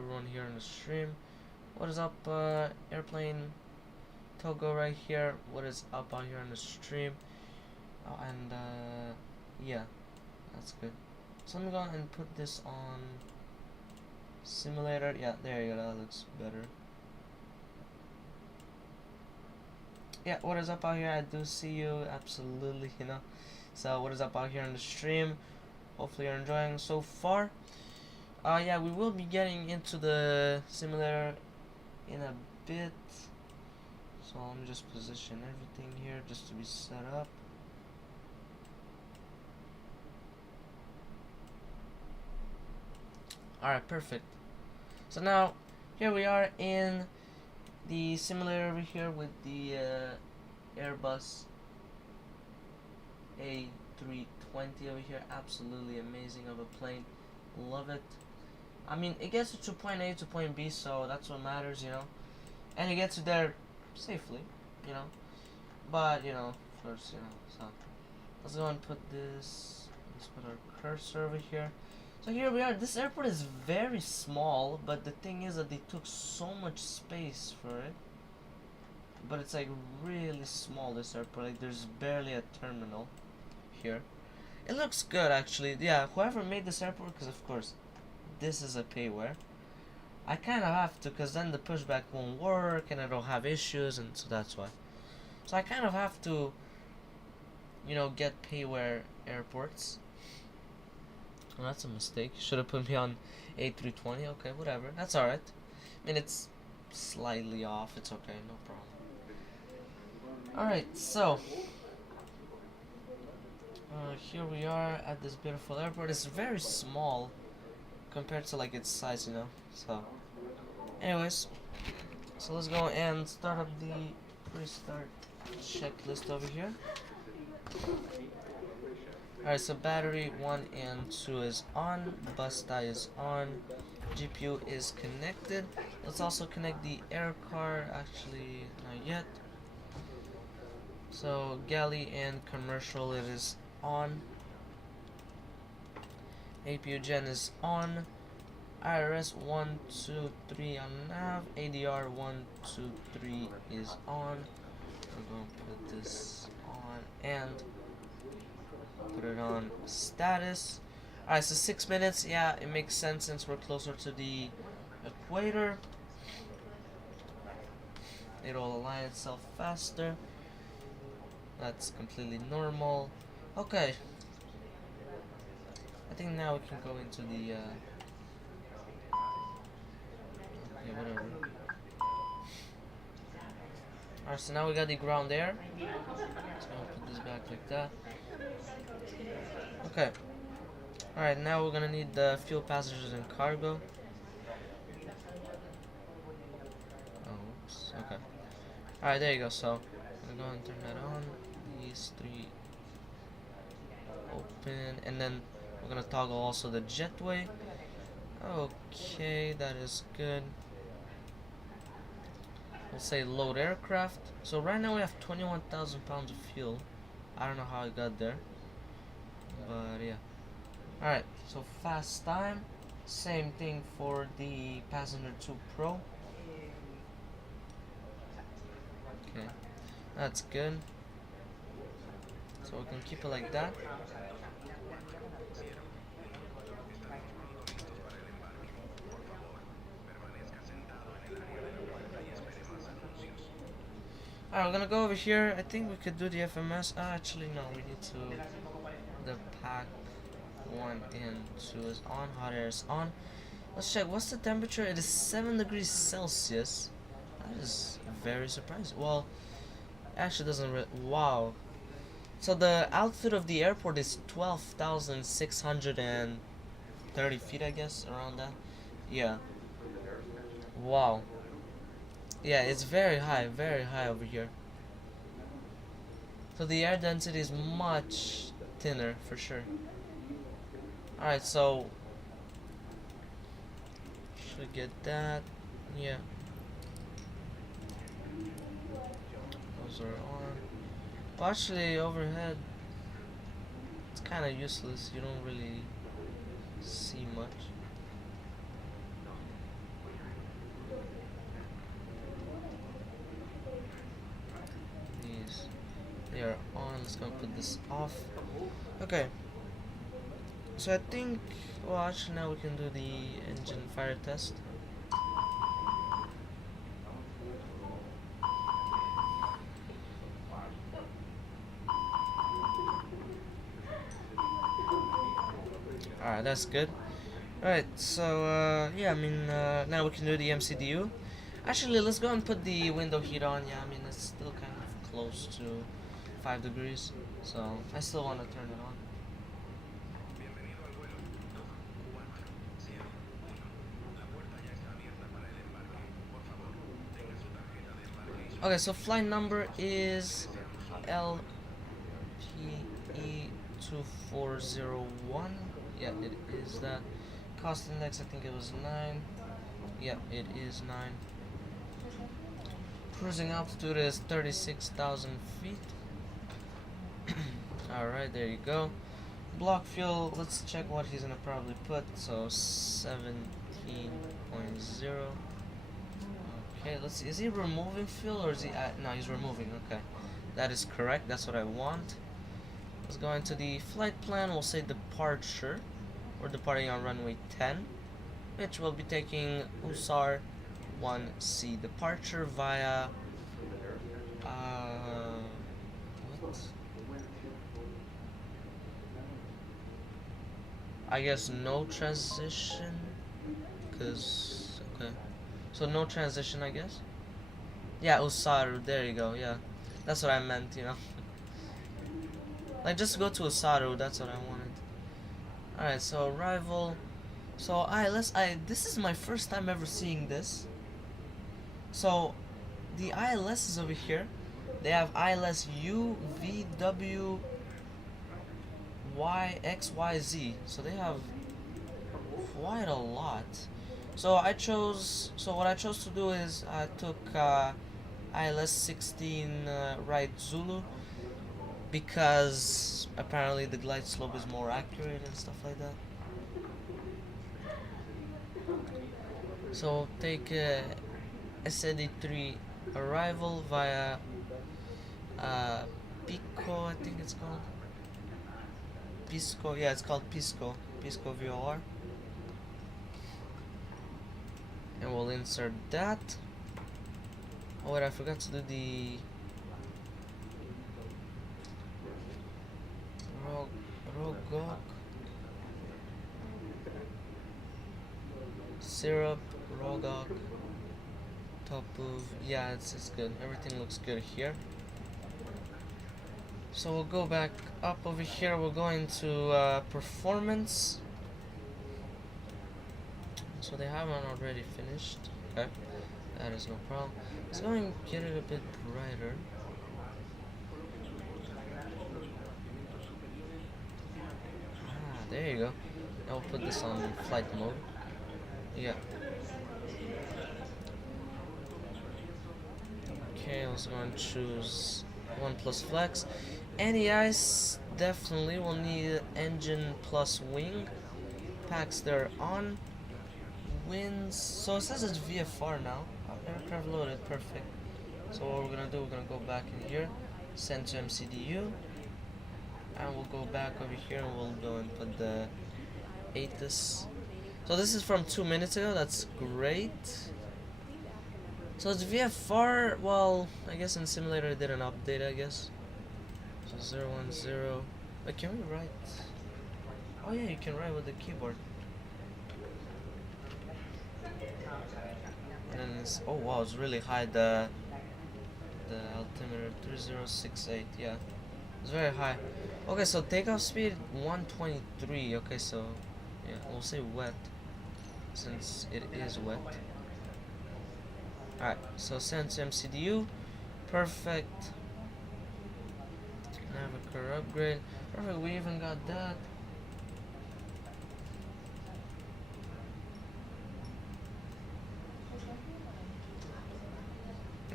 everyone here in the stream. What is up, airplane Togo right here? What is up out here in the stream? And yeah, that's good. So I'm gonna go and put this on simulator. Yeah, there you go. That looks better. Yeah, what is up out here? I do see you, absolutely, you know. So what is up out here in the stream? Hopefully you're enjoying so far. Yeah, we will be getting into the simulator in a bit. So let me just position everything here just to be set up. Alright, perfect. So now, here we are in the simulator over here with the Airbus A320 over here. Absolutely amazing of a plane. Love it. I mean, it gets you to point A to point B, so that's what matters, you know. And it gets you there safely, you know. But, you know, first, you know, so let's go and put this, let's put our cursor over here. So here we are. This airport is very small, but the thing is that they took so much space for it. But it's like really small, this airport. Like there's barely a terminal here. It looks good actually. Yeah, whoever made this airport, because of course this is a payware. I kind of have to, because then the pushback won't work and it'll have issues, and so that's why. So I kind of have to, you know, get payware airports. Well, that's a mistake. Should have put me on A320. Okay, whatever. That's alright. I mean, it's slightly off. It's okay. No problem. Alright, so here we are at this beautiful airport. It's very small compared to like its size, you know. So, anyways, so let's go and start up the restart checklist over here. Alright, so battery 1 and 2 is on, bus tie is on, GPU is connected. Let's also connect the air car, actually not yet. So galley and commercial, it is on. APU gen is on. IRS 1, 2, 3 on nav. ADR 1, 2, 3 is on. I'm going to put this on and put it on status. Alright, so 6 minutes. Yeah, it makes sense since we're closer to the equator. It'll align itself faster. That's completely normal. Okay. I think now we can go into the okay, whatever. Alright, so now we got the ground air. So I'll put this back like that. Okay. Alright, now we're gonna need the fuel, passengers, and cargo. Oh, oops. Okay. Alright, there you go. So I'm gonna go and turn that on. These three open, and then we're gonna toggle also the jetway. Okay, that is good. We'll say load aircraft. So right now we have 21,000 pounds of fuel. I don't know how it got there, but yeah. Alright, so fast time. Same thing for the Passenger 2 Pro. Okay, that's good. So we can keep it like that. Alright, we're gonna go over here. I think we could do the FMS. Actually, no, we need to. The pack 1 and 2 is on. Hot air is on. Let's check. What's the temperature? It is 7 degrees Celsius. That is very surprising. Well, actually doesn't. Wow. So the altitude of the airport is 12,630 feet, I guess, around that. Yeah. Wow. Yeah, it's very high over here. So the air density is much thinner, for sure. Alright, so should get that. Yeah. Those are on. Well, actually, overhead, it's kind of useless. You don't really see much. put this off. Okay. So I think, well, actually now we can do the engine fire test. Alright, that's good. Alright, so yeah, I mean, now we can do the MCDU. Actually, let's go and put the window heat on. Yeah, I mean, it's still kind of close to 5 degrees, so I still want to turn it on. Okay, so flight number is LPE2401. Yeah, it is that. Cost index, I think it was 9. Yeah, it is 9. Cruising altitude is 36,000 feet. Alright, there you go. Block fuel, let's check what he's gonna probably put. So 17.0. Okay, let's see. Is he removing fuel or is he no, he's removing. Okay, that is correct. That's what I want. Let's go into the flight plan. We'll say departure. We're departing on runway 10, which will be taking USAR 1C departure via what? I guess no transition, cause okay, so no transition, I guess. Yeah, Usaru. There you go. Yeah, that's what I meant. You know, like just go to Usaru. That's what I wanted. Alright, so arrival. So this is my first time ever seeing this. So the ILS is over here. They have ILS U, V, W, Y, X, Y, Z. So they have quite a lot. So what I chose to do is I took ILS 16 right Zulu, because apparently the glide slope is more accurate and stuff like that. So take SLLP arrival via Pico, I think it's called Pisco. Yeah, it's called Pisco VOR, and we'll insert that. Oh wait, I forgot to do the Rogok syrup, Rogok top of, yeah, it's good. Everything looks good here. So we'll go back up over here. We're going to performance. So they haven't already finished. Okay, that is no problem. Let's go and get it a bit brighter. There you go. I'll put this on flight mode. Yeah. Okay, I was going to choose 1+ flex. Any ice, definitely will need engine plus wing. Packs there on. Winds. So it says it's VFR now. Aircraft loaded, perfect. So what we're gonna do, we're gonna go back in here, send to MCDU. And we'll go back over here and we'll go and put the ATIS. So this is from 2 minutes ago. That's great. So it's VFR. Well, I guess in simulator it did an update, I guess. So 010. Wait, can we write? Oh yeah, you can write with the keyboard. And then it's, oh wow, it's really high. The altimeter 3068. Yeah, it's very high. Okay, so takeoff speed 123. Okay, so yeah, we'll say wet since it is wet. Alright, so send to MCDU. Perfect. Navigator upgrade. Perfect, we even got that.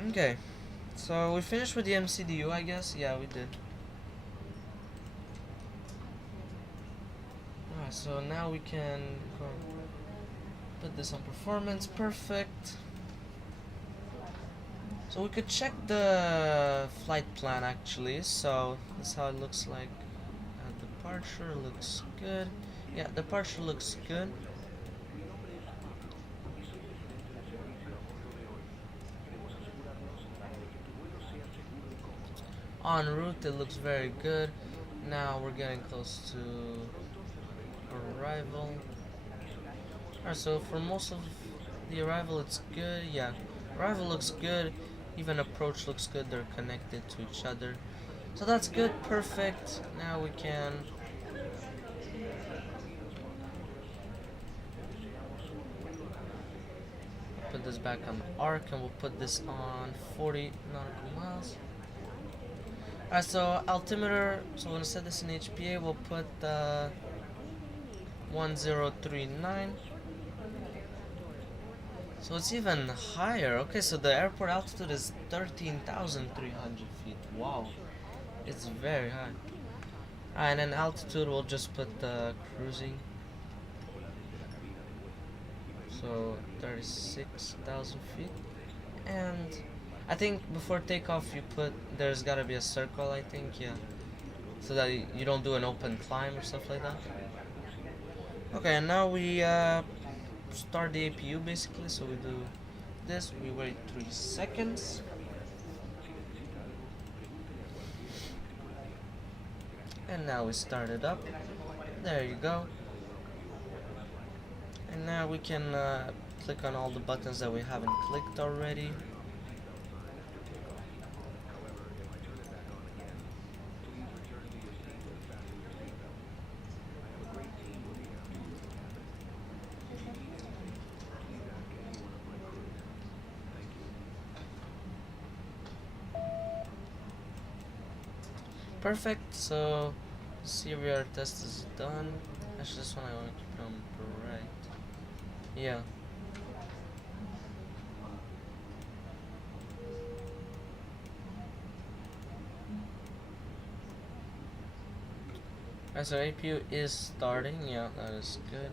Okay, so we finished with the MCDU, I guess. Yeah, we did. Alright, so now we can put this on performance. Perfect. So we could check the flight plan actually. So that's how it looks like. Departure looks good. Yeah, departure looks good. En route, it looks very good. Now we're getting close to arrival. Alright, so for most of the arrival, it's good. Yeah, arrival looks good. Even approach looks good. They're connected to each other. So that's good. Perfect. Now we can put this back on arc, and we'll put this on 40 nautical miles. Alright, so altimeter, so we're gonna set this in HPA, we'll put 1039. So it's even higher. Okay, so the airport altitude is 13,300 feet. Wow, it's very high. Alright, and then altitude, we'll just put cruising. So 36,000 feet. And I think before takeoff you put, there's gotta be a circle, I think, yeah. So that you don't do an open climb or stuff like that. Okay, and now we start the APU basically, so we do this, we wait 3 seconds. And now we start it up. There you go. And now we can click on all the buttons that we haven't clicked already. Perfect, so CVR test is done. Actually, this one I want to keep on bright. Yeah. Alright, so APU is starting. Yeah, that is good.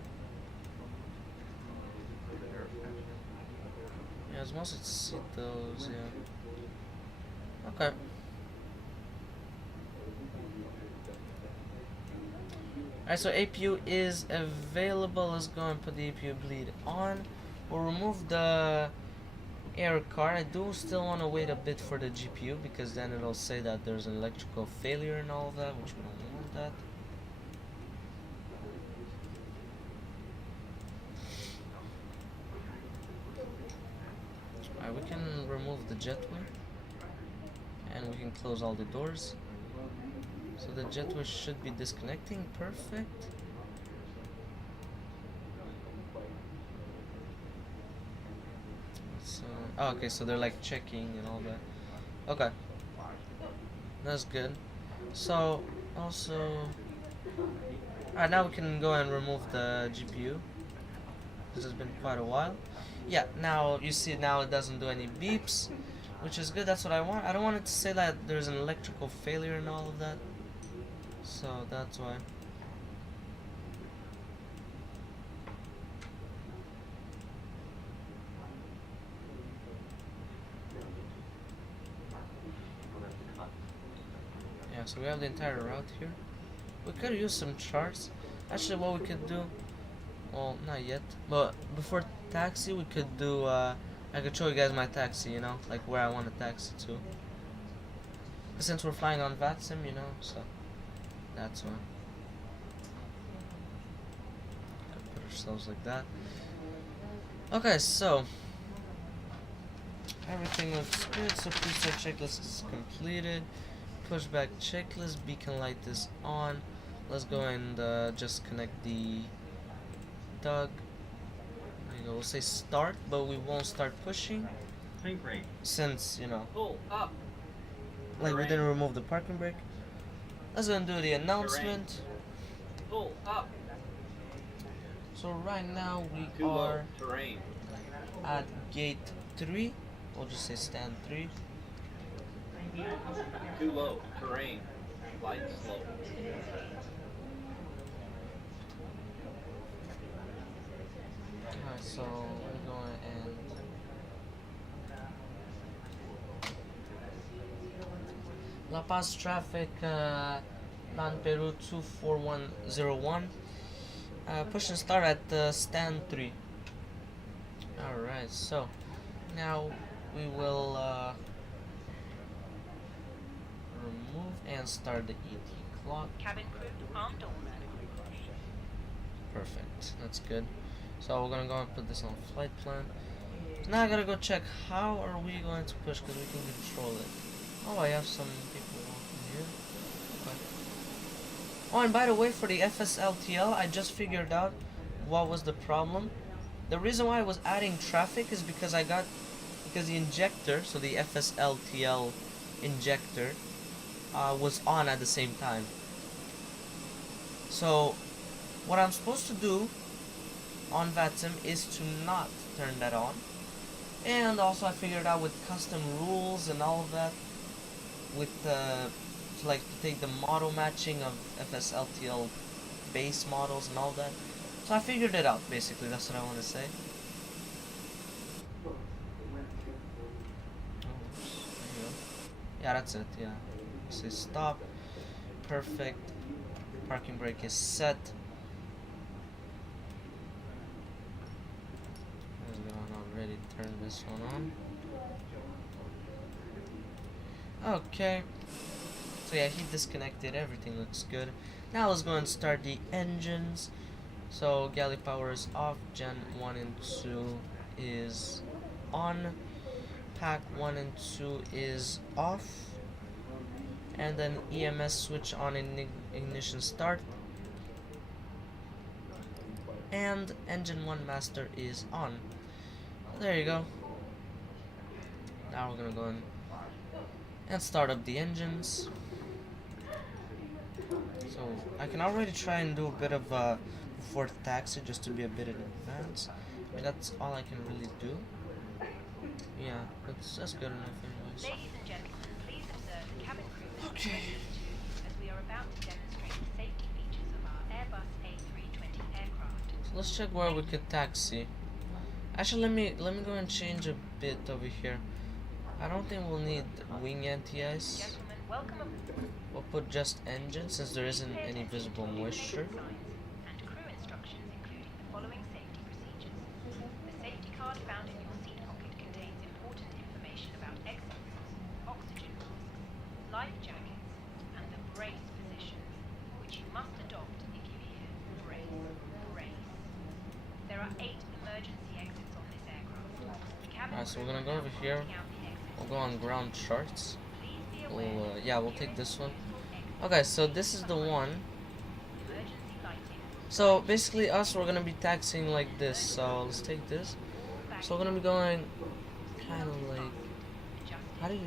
Yeah, it's mostly to see those, yeah. Okay. Alright, so APU is available. Let's go and put the APU bleed on. We'll remove the air card. I do still want to wait a bit for the GPU because then it'll say that there's an electrical failure and all of that, which we don't want that. Alright, we can remove the jetway and we can close all the doors. So the jetway should be disconnecting. Perfect. So, oh, okay, so they're like checking and all that. Okay, that's good. So also, alright, now we can go and remove the GPU. This has been quite a while. Yeah, now you see now it doesn't do any beeps, which is good. That's what I want. I don't want it to say that there's an electrical failure and all of that. So that's why. Yeah, so we have the entire route here. We could use some charts. Actually, what we could do, well, not yet, but before taxi, we could do, I could show you guys my taxi, you know, like where I want to taxi to. Since we're flying on VATSIM, you know, so that's why. Put ourselves like that. Okay, so everything looks good. So preset checklist is completed. Pushback checklist, beacon light is on. Let's go and just connect the Doug. There you go. We'll say start, but we won't start pushing. Since, you know, pull up. like we didn't remove the parking brake. Let's go and do the announcement. Pull up. So right now we Too low. are Terrain. at gate 3. We'll just say stand 3. Too low. Terrain. Light slope. Alright, so we're going and La Paz traffic, non-Peru 24101. Push and start at stand 3. Alright, so now we will remove and start the ET clock. Cabin crew, armed doors. Perfect, that's good. So we're gonna go and put this on flight plan. Now I gotta go check how are we going to push because we can control it. Oh, I have some people walking here. Okay. Oh, and by the way, for the FSLTL, I just figured out what was the problem. The reason why I was adding traffic is because the injector, so the FSLTL injector, was on at the same time. So what I'm supposed to do on VATSIM is to not turn that on. And also I figured out with custom rules and all of that, with to take the model matching of FSLTL base models and all that. So I figured it out, basically, that's what I want to say. Yeah, that's it, yeah. Say stop. Perfect. Parking brake is set. Let's go on already. Turn this one on. Okay. So yeah, he disconnected. Everything looks good. Now let's go and start the engines. So galley power is off. Gen 1 and 2 is on. Pack 1 and 2 is off. And then EMS switch on in ignition start. And engine 1 master is on. There you go. Now we're gonna go in and start up the engines. So I can already try and do a bit of fourth taxi just to be a bit in advance. I mean, that's all I can really do. Yeah, that's good enough anyways. Ladies and gentlemen, please observe the cabin crew Okay. as we are about to demonstrate the safety features of our Airbus A320 aircraft. So let's check where we could taxi. Actually, let me go and change a bit over here. I don't think we'll need wing anti-ice. Gentlemen, welcome aboard. We'll put just engine since there isn't any visible moisture. And crew instructions including the following safety procedures. The safety card found in your seat pocket contains important information about exits, oxygen masks, life jackets, and the brace positions, which you must adopt if you hear brace, brace. There are 8 emergency exits on this aircraft. The cabin Alright, so we're crew gonna go are over now here. pointing out the exits. We'll go on ground charts. Please be aware Yeah, we'll take this one. Okay, so this is the one. emergency lighting. So basically us, we're gonna be taxiing like this. So let's take this. So we're gonna be going kind of like, how do you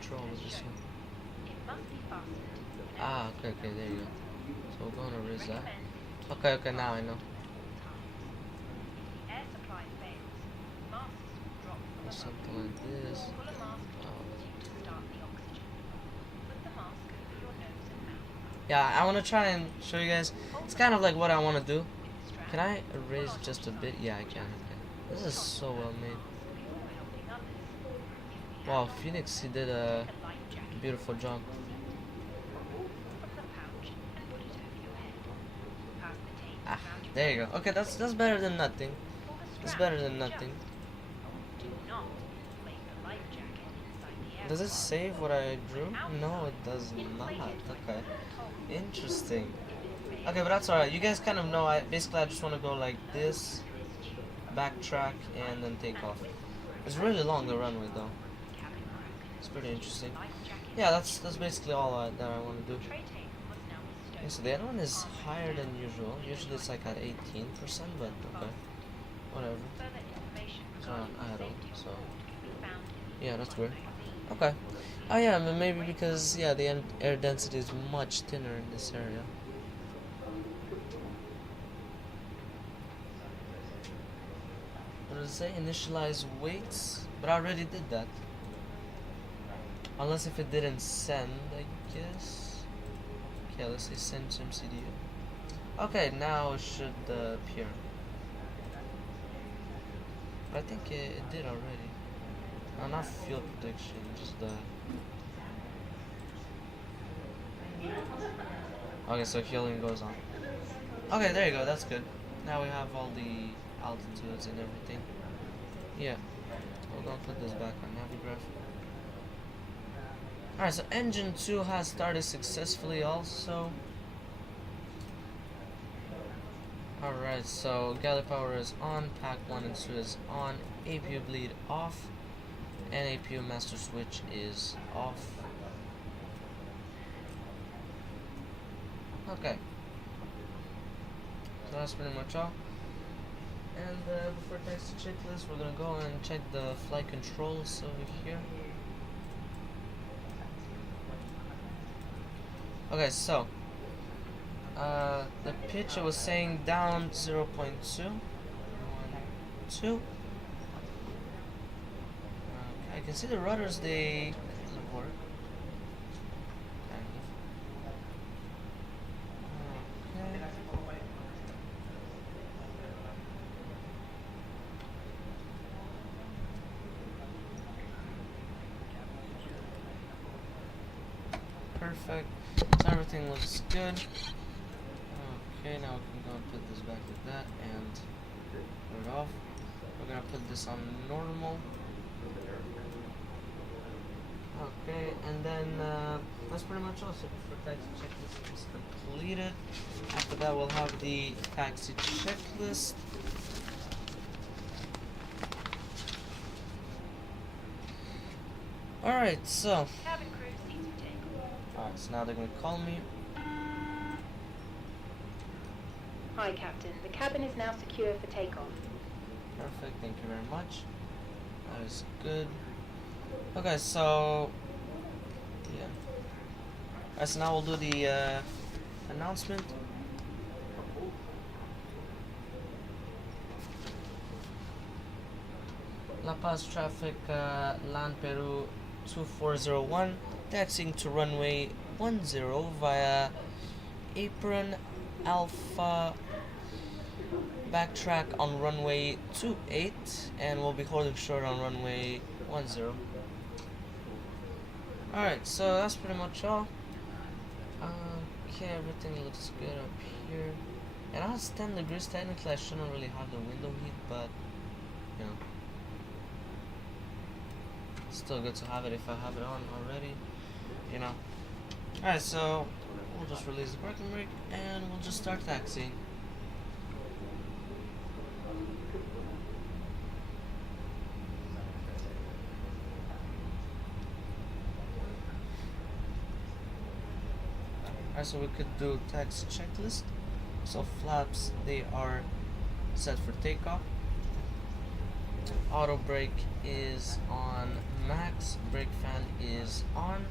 draw with this one? It must be fastened. Ah, okay, there you go. So we're going to raise that. Okay, now I know. The air supply fails. Masks will drop from above. Something like this. Pull a mask towards you to start the oxygen. Put the mask over your nose and mouth. Yeah, I want to try and show you guys. It's kind of like what I want to do. With the strap, Can I erase just a bit? Yeah, I can. This is so well made. before helping others. Wow, Phoenix, he did a A life jacket beautiful job. from the pouch and put it over your head. Pass the tape Ah, around your there you go. Okay, that's better than nothing. Pull the That's strap better than just. nothing. Do not inflate the life jacket inside the aircraft. Does it save what I drew? No, it does not. Okay, interesting. Okay, but that's alright. You guys kind of know. I just want to go like this, backtrack, and then take off. It's really long, the runway though. It's pretty interesting. Yeah, that's basically all that I want to do. Tray tape must now be stowed. Okay, so the other one is higher than usual. Usually it's like at 18%, but okay, whatever. Further information It's regarding not the idle, safety so can be found in yeah, that's weird. magazine. Okay. Oh yeah, maybe because yeah, the air density is much thinner in this area. What does it say? Initialize weights? But I already did that. Unless if it didn't send, I guess. Okay, let's say send to MCDU. Okay, now it should appear. But I think it did already. No, not fuel protection, just the... Okay, so healing goes on. Okay, there you go, that's good. Now we have all the altitudes and everything. Yeah. We're gonna put this back on Navigraph. Alright, so engine 2 has started successfully also. Alright, so galley power is on, pack 1 and 2 is on, APU bleed off, and APU master switch is off. Okay. So that's pretty much all. And before taxi checklist, we're gonna go and check the flight controls over here. Okay, so the pitch I was saying down 0.2. 2. I can see the rudders, they work. Kind of. Okay. Perfect. So everything looks good. Okay, now we can go and put this back like that and put it off. We're gonna put this on normal. Okay, and then that's pretty much all. So before taxi checklist is completed, after that we'll have the taxi checklist. Alright, so Cabin crew seats for takeoff. alright, so now they're gonna call me. Hi, Captain. The cabin is now secure for takeoff. Perfect, thank you very much. That is good. Okay, so yeah. Alright, so now we'll do the announcement. La Paz traffic, land Peru 2401, taxiing to runway 10 via apron Alpha, backtrack on runway 28, and we'll be holding short on runway 10. Alright, so that's pretty much all. Okay, everything looks good up here. And now it's 10 degrees, technically I shouldn't really have the window heat, but you know, it's still good to have it if I have it on already, you know. Alright, so we'll just release the parking brake and we'll just start taxiing. Alright, so we could do taxi checklist. So flaps, they are set for takeoff. Auto brake is on max. Brake fan is on.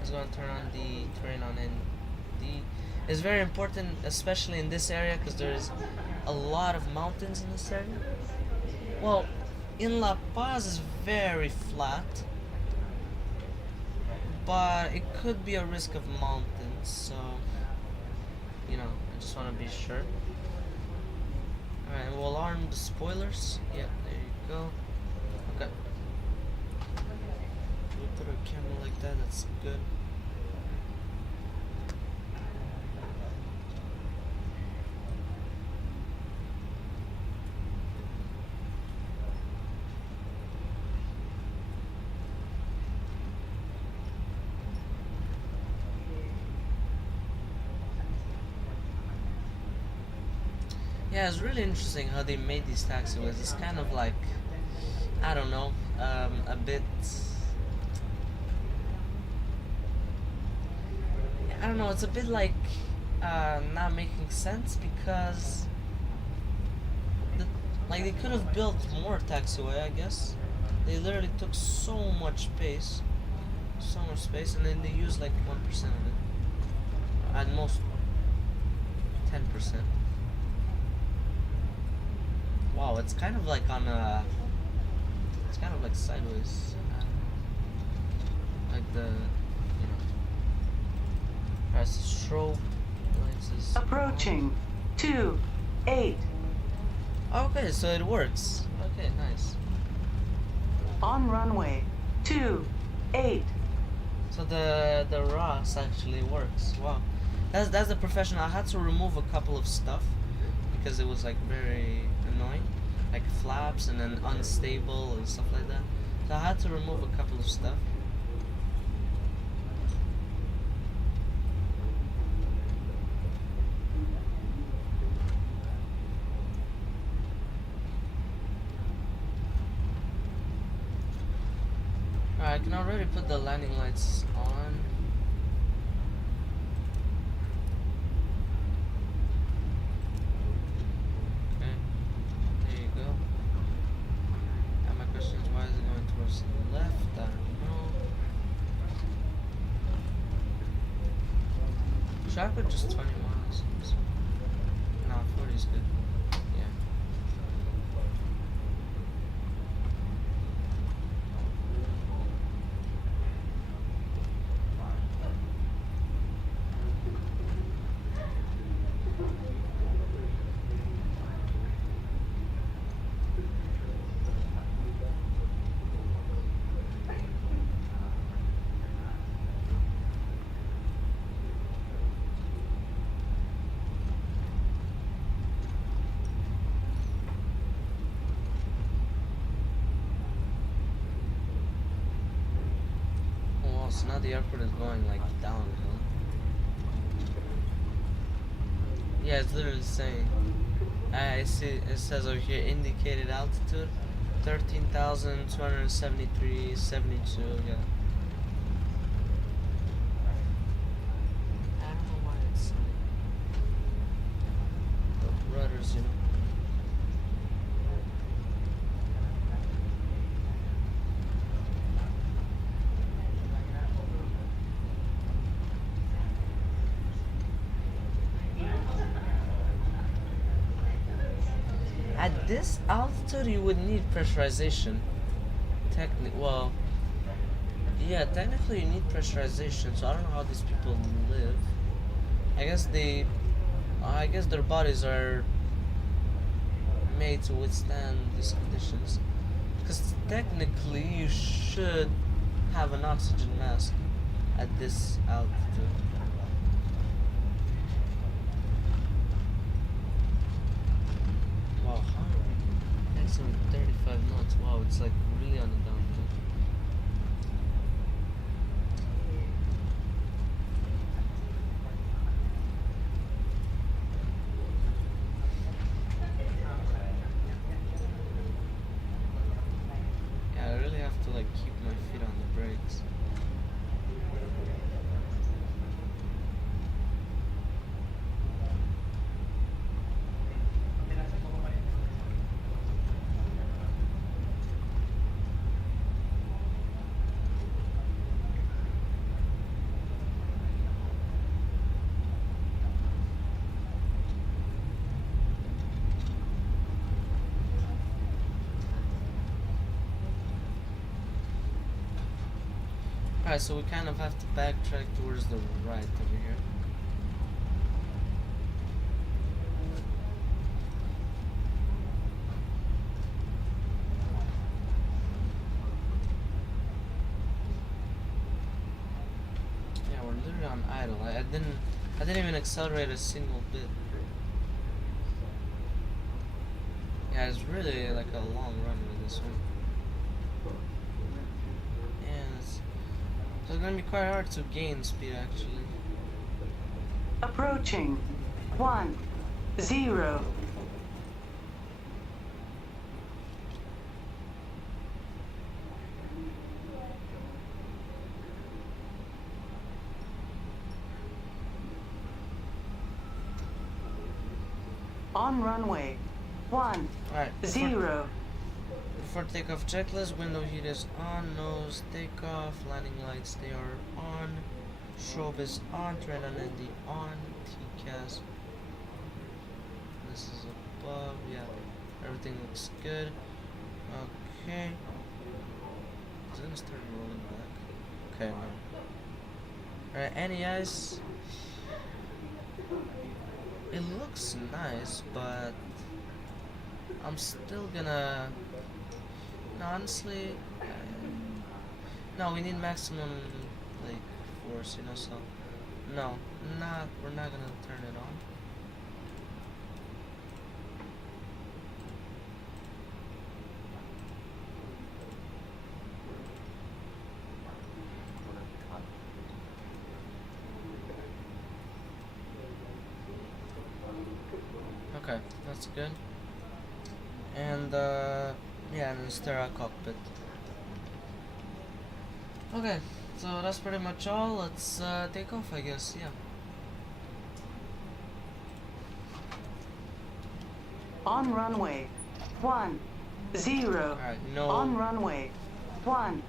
It's going to turn on the terrain on ND. It's very important, especially in this area, because there's a lot of mountains in this area. Well, in La Paz is very flat, but it could be a risk of mountains, so you know, I just want to be sure. Alright, and we'll arm the spoilers. Yeah, there you go. Okay. We'll put our camera like that, that's good. Yeah, it's really interesting how they made these taxiways. It's kind of like, I don't know, a bit, I don't know, it's a bit like not making sense, because like they could have built more taxiway, I guess. They literally took so much space, and then they used like 1% of it, at most 10%. Wow, it's kind of like on a, it's kind of like sideways, like the, you know, as strobe lights is Approaching 28 okay, so it works. Okay, nice. on runway 28. So the ROS actually works. Wow, that's the professional. I had to remove a couple of stuff because it was like very annoying, like flaps and then unstable and stuff like that. So I had to remove a couple of stuff. Alright, I can already put the landing lights on. Okay, there you go. And my question is, why is it going towards the left? I don't know. Should I put just 20 miles? No, 40 is good. Yeah. So now the airport is going like downhill. Yeah, it's literally saying. I see it says over here indicated altitude 13,273.72. Yeah. I don't know why it's saying the rudders, you know. At this altitude, you would need pressurization. Well, yeah, technically you need pressurization. So I don't know how these people live. I guess their bodies are made to withstand these conditions. Because technically, you should have an oxygen mask at this altitude. Wow, maximum 35 knots. Wow, it's like really on the downhill. Yeah, I really have to like keep my feet on the brakes. Alright, so we kind of have to backtrack towards the right over here. Yeah, we're literally on idle. I didn't even accelerate a single bit. Yeah, it's really like a long run with this one. So it's gonna be quite hard to gain speed actually. Approaching 1, 0. On runway 1, Alright. 0. Before takeoff checklist, window heat is on, nose takeoff, landing lights they are on, strobe is on, turn on ND on, TCAS. This is above, yeah, everything looks good. Okay. Is it gonna start rolling back? Okay, no. Alright, NEIs. It looks nice, but I'm still gonna. No, honestly, no, we need maximum like force, you know. So no, we're not gonna turn it on. Okay, that's good. And yeah, and then sterile cockpit. Okay, so that's pretty much all. Let's take off, I guess. Yeah. On runway 10. Alright, no. On runway 10.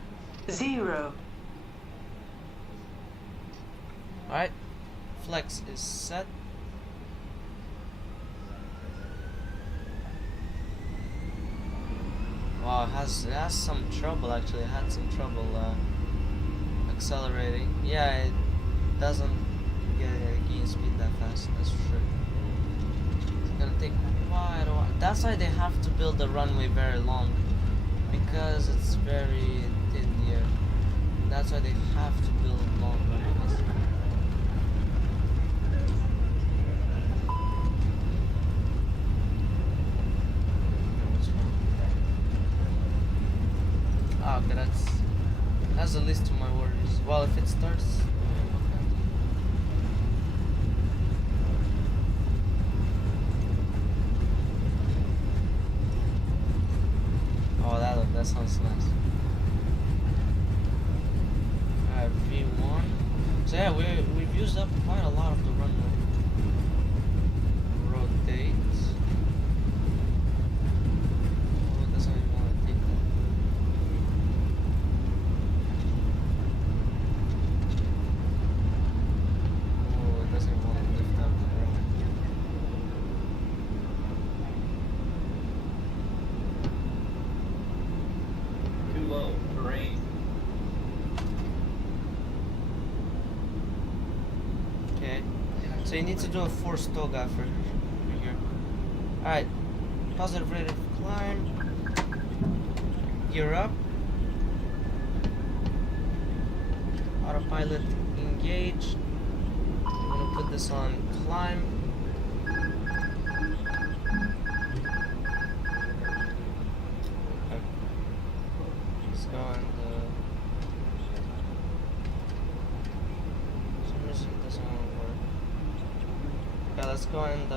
Alright, flex is set. Wow, it has some trouble actually. It had some trouble accelerating. Yeah, it doesn't gain speed that fast, that's for sure. It's gonna take quite a while. That's why they have to build the runway very long, because it's very thin here. That's why they have to build long runways. Okay, that's the least of my worries. Well, if it starts, okay. Oh, that sounds nice. Alright, V1. So yeah, we've used up quite a lot of the runway. Rotate. Oh, it doesn't even want to take that. Oh, it doesn't want to lift up the ground. Too low. Terrain. Okay, so you need to do a forced toga for here. Alright, positive rate of climb. Gear up. Autopilot engaged. I'm gonna put this on climb. Okay. Let's go on the. For some reason it doesn't want to work. Okay, let's go and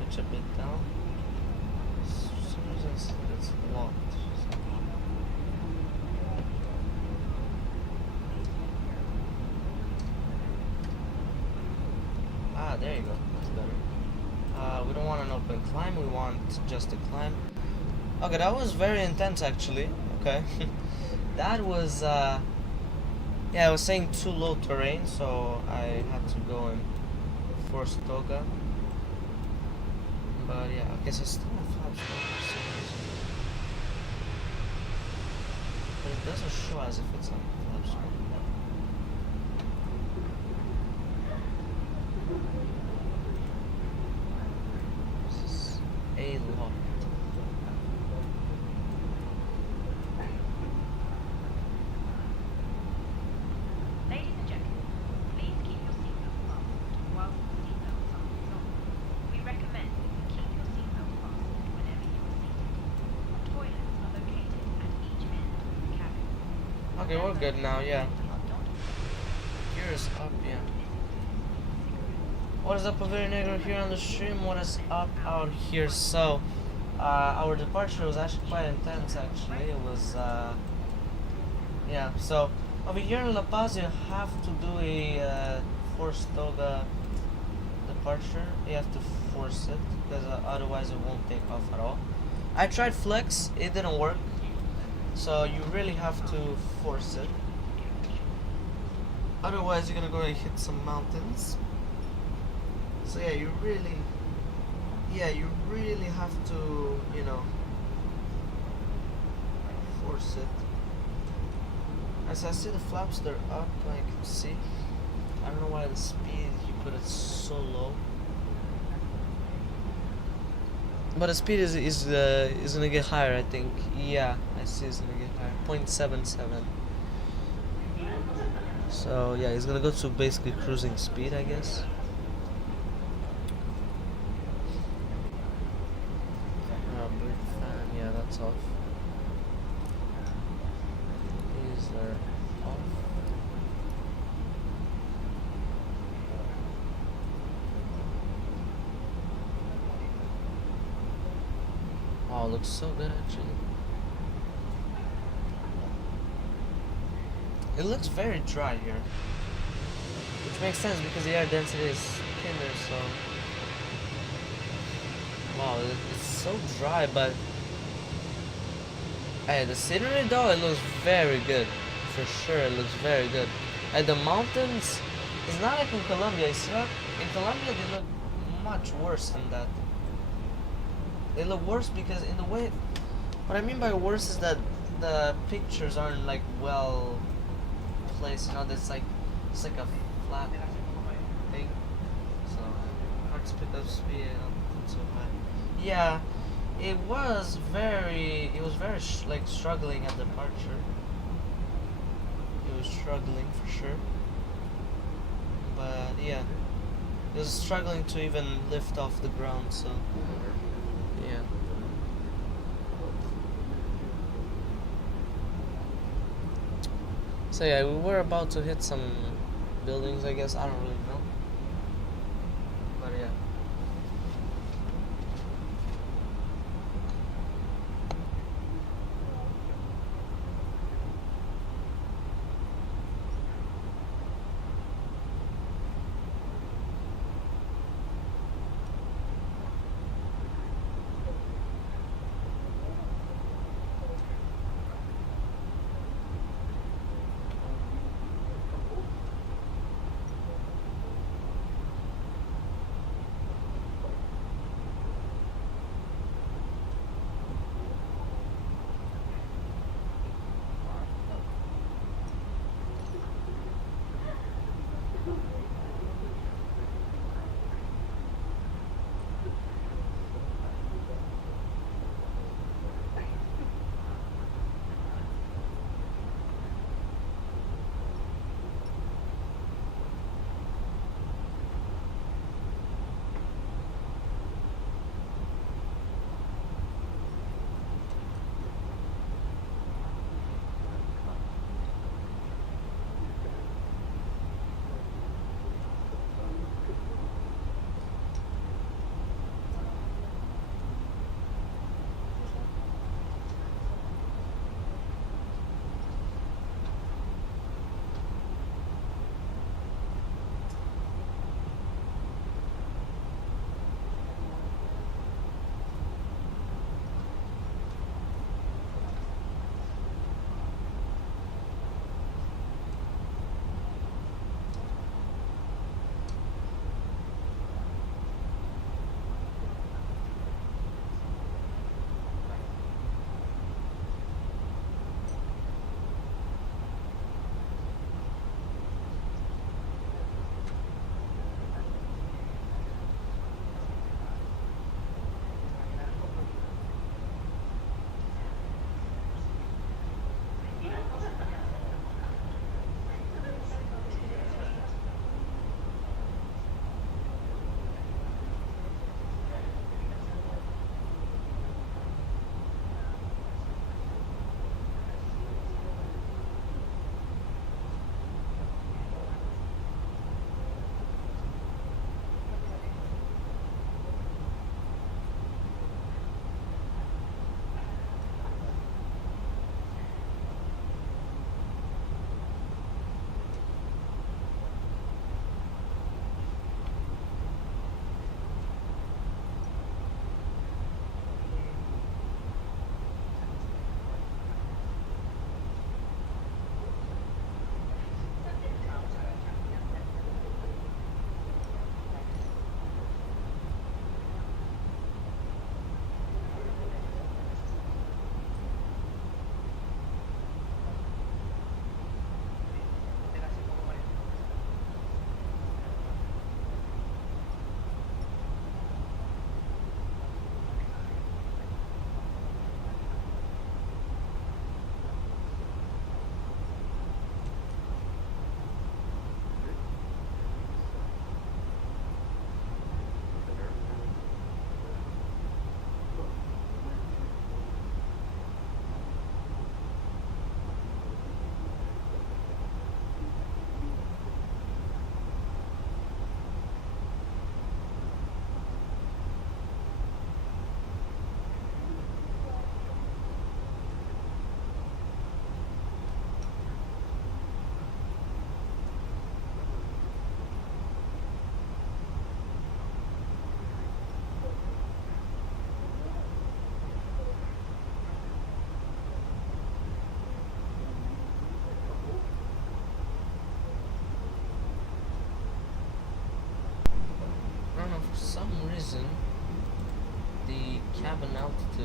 pitch a bit down. For some reason it's locked. Ah, there you go. That's better. We don't want an open climb. We want just a climb. Okay, that was very intense actually. Okay, that was yeah, I was saying too low terrain, so I had to go and force toga. But yeah, okay, so still a flaps for some reason. But it doesn't show as if it's on flaps. This is a lot. Ladies and gentlemen, please keep your seatbelt fastened whilst the seatbelt sign is on. We recommend that you keep your seatbelt fastened whenever you are seated. Toilets are located at each end of the cabin. Okay, we're good now, yeah. Are not Gear is up, yeah. What is up, Peruvian Negro here on the stream? What is up out here? So, our departure was actually quite intense, actually. It was, yeah, so over here in La Paz, you have to do a forced toga departure. You have to force it, because otherwise it won't take off at all. I tried flex, it didn't work. So, you really have to force it. Otherwise, you're gonna go and hit some mountains. So yeah, you really have to, you know, force it. As I see the flaps, they're up, I can see. I don't know why the speed, you put it so low. But the speed is gonna get higher, I think. Yeah, I see it's gonna get higher. 0.77. So yeah, he's gonna go to basically cruising speed, I guess. Bird fan, yeah, that's off. These are off. Wow, looks so good actually. It looks very dry here, which makes sense because the air density is thinner, so wow, it's so dry, but hey, the scenery though, it looks very good, for sure, it looks very good. And the mountains, it's not like in Colombia, it's not, in Colombia they look much worse than that. They look worse because in the way, what I mean by worse is that the pictures aren't like well place, you know, it's like a flat thing, so hard to pick up speed, not so high. Yeah, it was very like struggling at departure. It was struggling for sure, but yeah, it was struggling to even lift off the ground, so yeah. So yeah, we were about to hit some buildings, I guess. I don't really know. But yeah.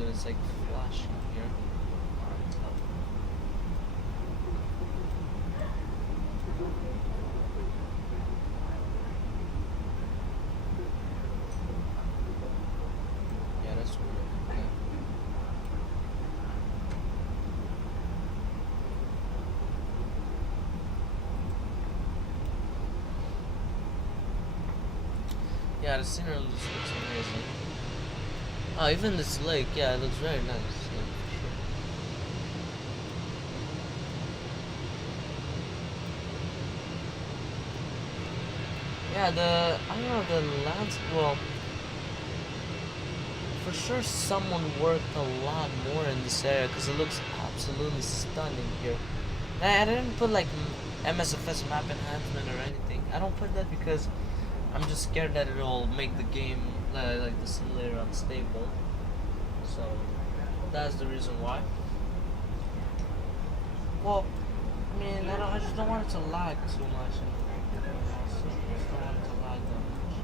dude. It's like flashing here. Yeah, that's weird. Okay. Yeah, the scenery looks amazing. Oh, even this lake, yeah, it looks very nice. Yeah, for sure. Yeah, I don't know, the lands, well, for sure someone worked a lot more in this area because it looks absolutely stunning here. I didn't put like MSFS map enhancement or anything. I don't put that because I'm just scared that it'll make the game, like the simulator, unstable. So that's the reason why. Well, I mean, I just don't want it to lag too much. And, also, I just don't want it to lag that much.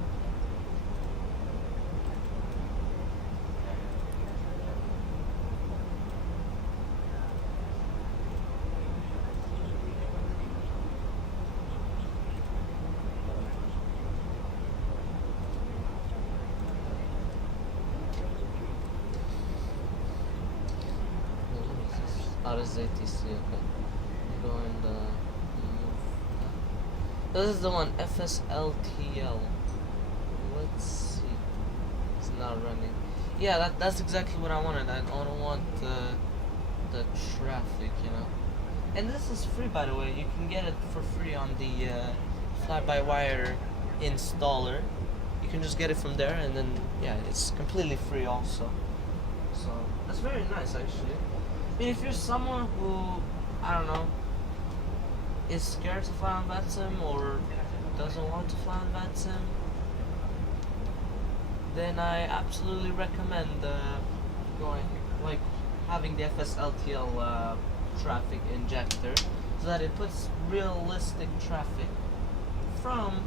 What is ATC? Okay. Go in the this is the one, FSLTL. Let's see. It's not running. Yeah, that's exactly what I wanted. I don't want the traffic, you know. And this is free, by the way. You can get it for free on the fly-by-wire installer. You can just get it from there, and then yeah, it's completely free also. So that's very nice, actually. I mean, if you're someone who, I don't know, is scared to fly on VATSIM or doesn't want to fly on VATSIM, then I absolutely recommend going, like, having the FSLTL traffic injector, so that it puts realistic traffic from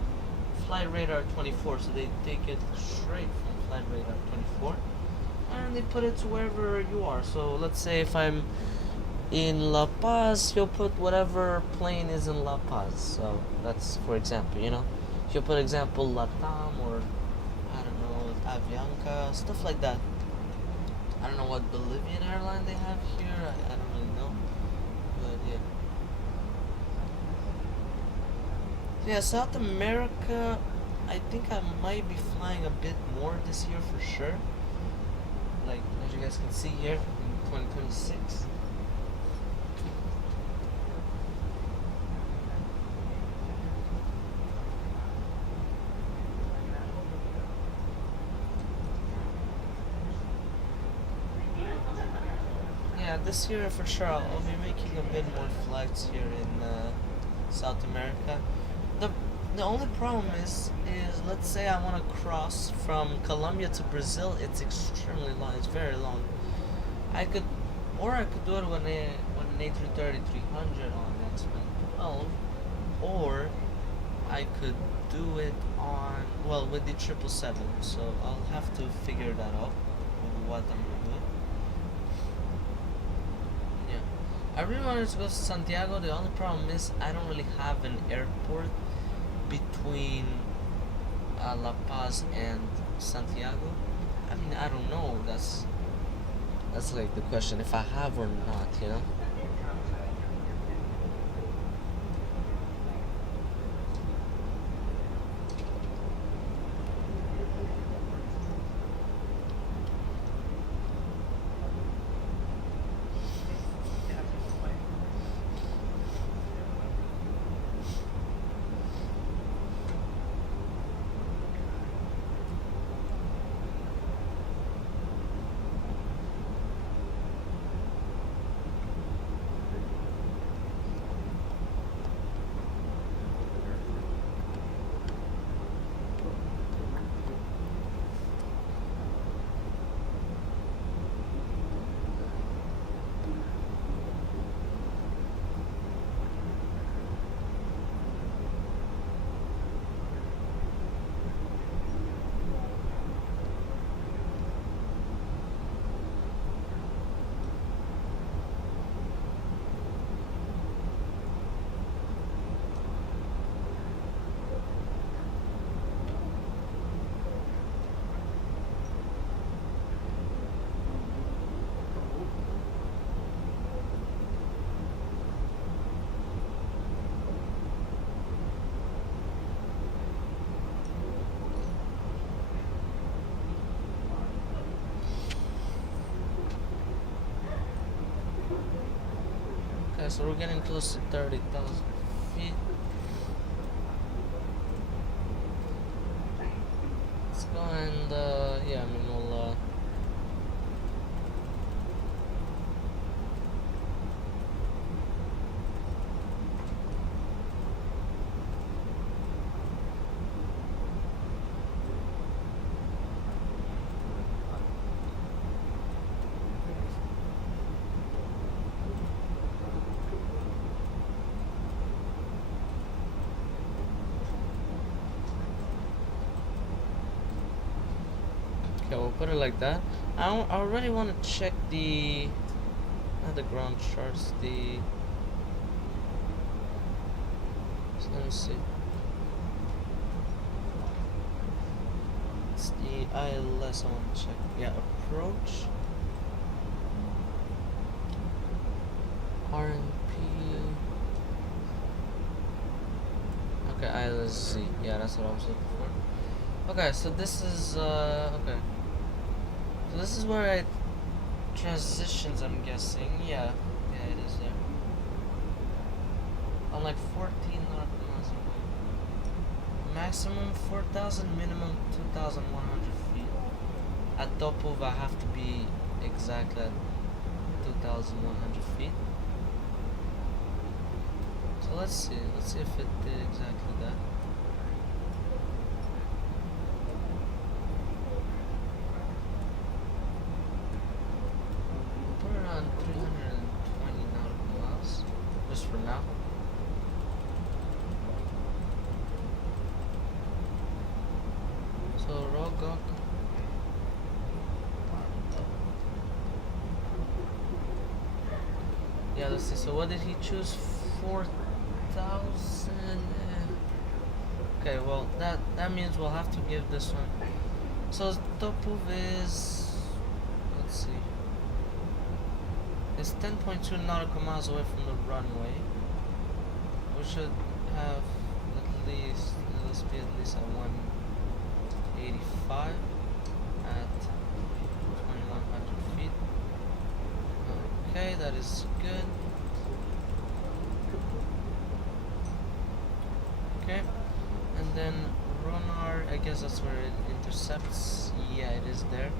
Flight Radar 24. So they take it straight from Flight Radar 24. And they put it to wherever you are. So let's say if I'm in La Paz, he'll put whatever plane is in La Paz. So that's, for example, you know, he'll put example Latam or I don't know, Avianca, stuff like that. I don't know what Bolivian airline they have here. I don't really know, but yeah. Yeah, South America, I think I might be flying a bit more this year for sure. Like, as you guys can see here, in 2026. Yeah, this year for sure I'll be making a bit more flights here in South America. The only problem is let's say I want to cross from Colombia to Brazil. It's extremely long. It's very long. I could do it with an A330-300 on X-Men 12, or I could do it on, well, with the 777. So I'll have to figure that out with what I'm doing. Yeah, I really wanted to go to Santiago. The only problem is I don't really have an airport between La Paz and Santiago. I mean, I don't know. That's like the question, if I have or not, you know. Okay, so we're getting close to 30,000 feet. Let's go and, yeah, I mean, we'll, okay, we'll put it like that. I already want to check the, not the ground charts, the, so let me see. It's the ILS I want to check. Yeah, approach. RNP. Okay, ILS. Yeah, that's what I was looking for. Okay, so this is okay. So this is where it transitions, I'm guessing. Yeah, it is there. On like 14 nautical miles away. Maximum 4,000, minimum 2,100 feet. At top of, I have to be exactly at 2,100 feet. So let's see if it did exactly that. Put it on 320 nautical miles, just for now. So Rogok. Yeah, let's see. So what did he choose? 4,000. Okay, well that means we'll have to give this one. So Topov is, let's see, it's 10.2 nautical miles away from the runway. We should have at least, let's be at least at 185 at 2,100 feet. Okay, that is good. Okay, and then Ronar, I guess that's where it intercepts. Yeah, it is there.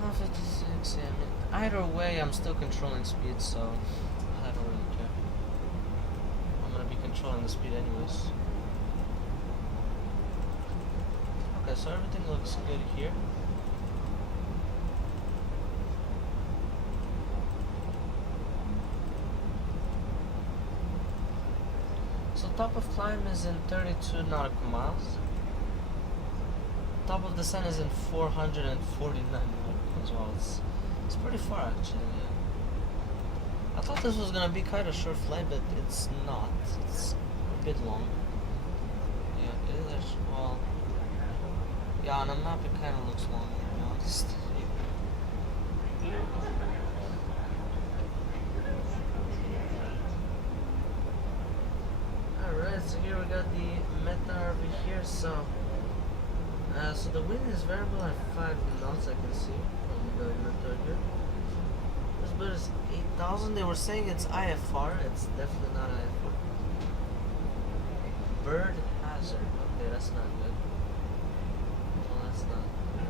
56, yeah, I mean, either way, I'm still controlling speed, so I don't really care. I'm gonna be controlling the speed anyways. Okay, so everything looks good here. So top of climb is in 32 nautical miles. Top of descent is in 449 nautical miles. Well, it's pretty far actually. Yeah. I thought this was gonna be quite a short flight, but it's not. It's a bit long. Yeah, it is actually, well, yeah, on a map it kind of looks long, to be honest. Alright, so here we got the meta over here. So the wind is variable at 5 knots, I can see on the meta here. This bird is 8,000. They were saying it's IFR. It's definitely not IFR. Bird hazard. Okay, that's not good. Well, that's not good.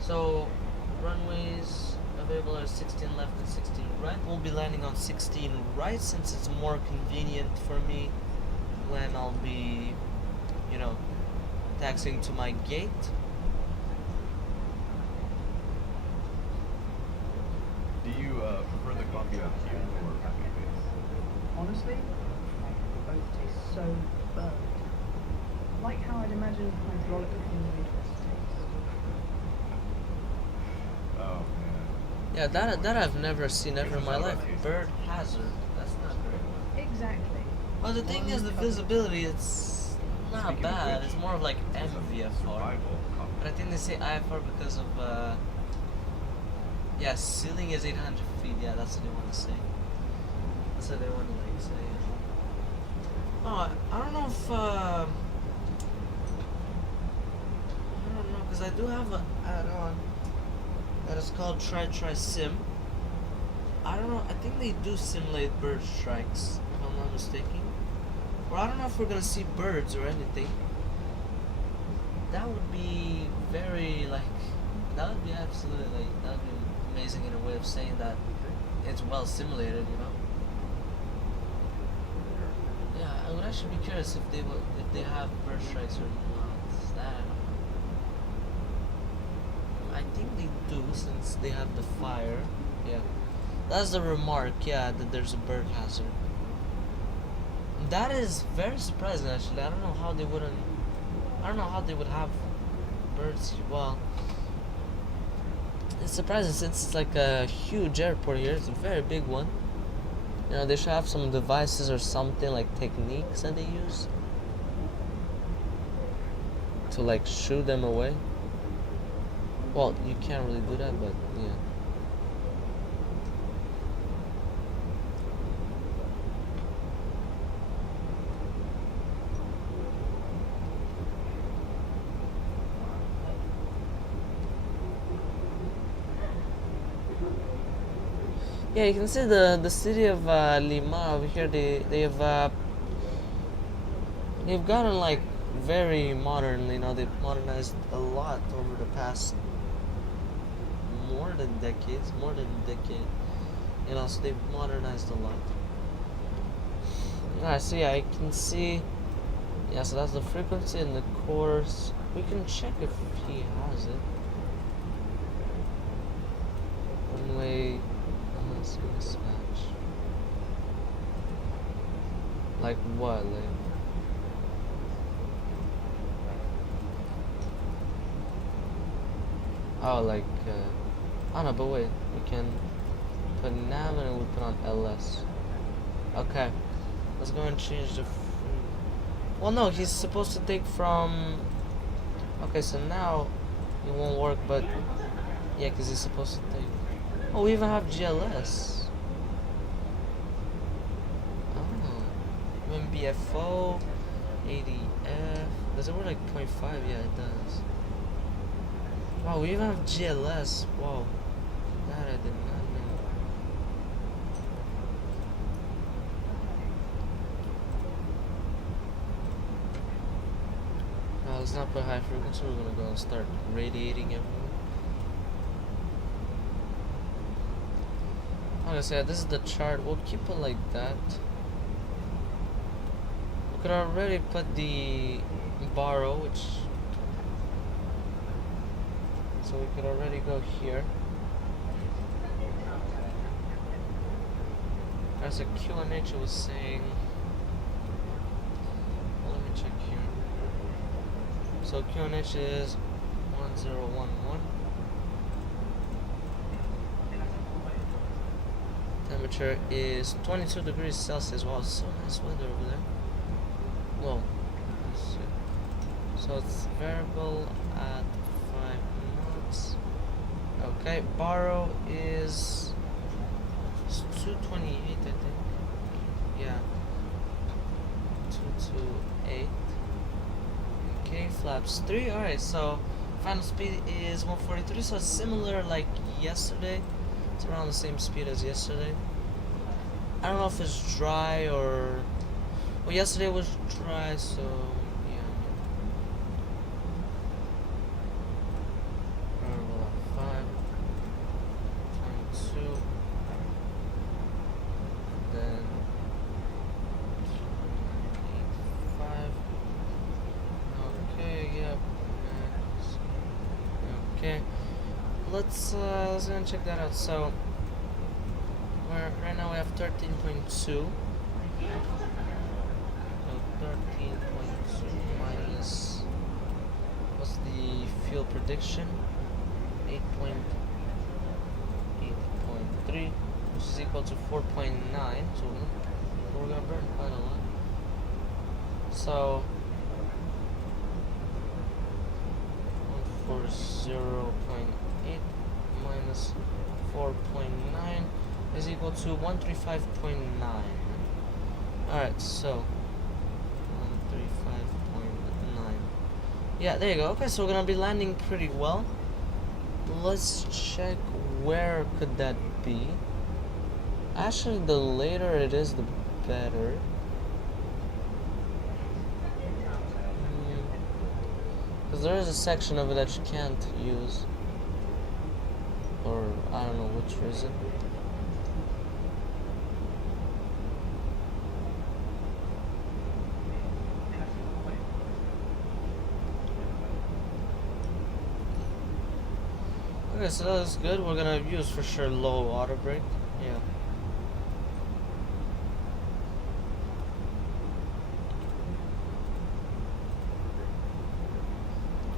So runways available are 16 left and 16 right. We'll be landing on 16 right since it's more convenient for me when I'll be, you know, taxiing to my gate. Do you prefer the coffee out here or happy face? Honestly, both taste so burnt. Like how I'd imagine hydraulic from the Midwest tastes. Oh man. Yeah, that I've never seen ever in my life. Bird hazard. That's not great. Exactly. Well, the thing is, the visibility, it's not Speaking of bad. which, It's more of like it's a MVFR. survival coffee. But I think they say IFR because of, yeah, ceiling is 800 feet. Yeah, that's what they want to say. That's what they want to like say. Yeah. Oh, I don't know if, I don't know, because I do have an add-on that is called Try Sim. I don't know. I think they do simulate bird strikes, if I'm not mistaken. Or I don't know if we're gonna see birds or anything. That would be very that would be absolutely that would be amazing in a way of saying that it's well simulated, you know. Yeah, I would actually be curious if they have bird strikes or not. That I think they do, since they have the fire. Yeah, that's the remark. Yeah, that there's a bird hazard. That is very surprising, actually. I don't know how they wouldn't. I don't know how they would have birds. Well, it's surprising since it's like a huge airport here. It's a very big one. You know, they should have some devices or something, like techniques that they use to like shoo them away. Well, you can't really do that, but yeah. Yeah, you can see the city of Lima over here. They've gotten like very modern. You know, they've modernized a lot over the past more than a decade. You know, so they've modernized a lot. Alright, so yeah, I can see. Yeah, so that's the frequency and the course. We can check if he has it. Runway. Mismatch. Like what? Like oh, like I don't know, but wait, we can put nav and we put on LS. Okay, let's go and change the. Well, no, he's supposed to take from. Okay, so now it won't work, but yeah, because he's supposed to take. Oh, we even have GLS. Oh. MBFO, 80F. Does it work like 0.5? Yeah, it does. Wow, we even have GLS. Wow. That I did not know. No, let's not put high frequency. We're gonna go and start radiating everywhere. Honestly, yeah, this is the chart. We'll keep it like that. We could already put the borrow, which so we could already go here. As a QNH was saying, well, let me check here. So QNH is 1011. Temperature is 22 degrees Celsius. Wow, so nice weather over there. Whoa. Let's see. So it's variable at 5 knots. Okay, borrow is 228, I think. Yeah. 228. Okay, flaps 3. Alright, so final speed is 143, so it's similar like yesterday. It's around the same speed as yesterday. I don't know if it's dry or. Well, yesterday was dry, so yeah. Variable at 5. 22. Then 5. Okay, yep. Okay. Let's go and check that out. So right now we have 13.2. So 13.2 minus what's the fuel prediction? 8.3, which is equal to 4.9. So we're gonna burn quite a lot. So 140.8 minus 4.9 is equal to 135.9. Alright, so 135.9. Yeah, there you go. Okay, so we're gonna be landing pretty well. Let's check where could that be. Actually, the later it is, the better. Because there is a section of it that you can't use. Or, I don't know which reason. Okay, so that's good. We're gonna use for sure low auto brake. Yeah.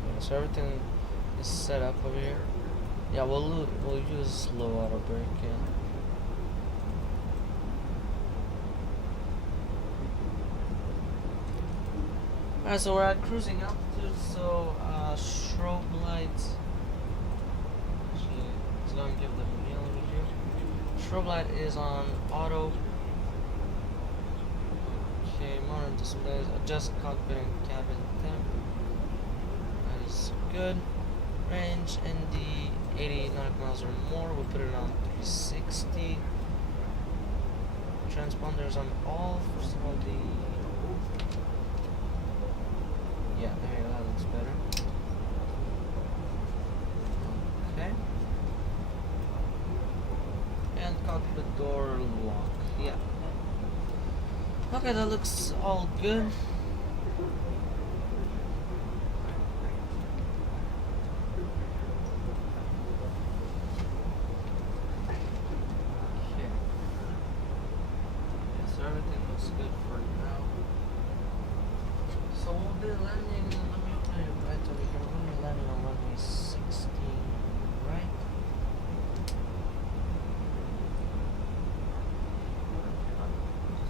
Okay, so everything is set up over here. Yeah, we'll use low auto brake. Yeah. Alright, so we're at cruising altitude. So strobe lights. It's gonna give them a meal over here. Strobe light is on auto. Okay, monitor displays, adjust cockpit and cabin temp. That is good. Range ND 80 nautical miles or more. We'll put it on 360. Transponders on all. First of all, yeah, there you go, that looks better. Okay. And cockpit door lock. Yeah. Okay, that looks all good. Okay. Yeah, so everything looks good for now. So we'll be landing, let me open it right over here. We'll be landing on runway 16, right?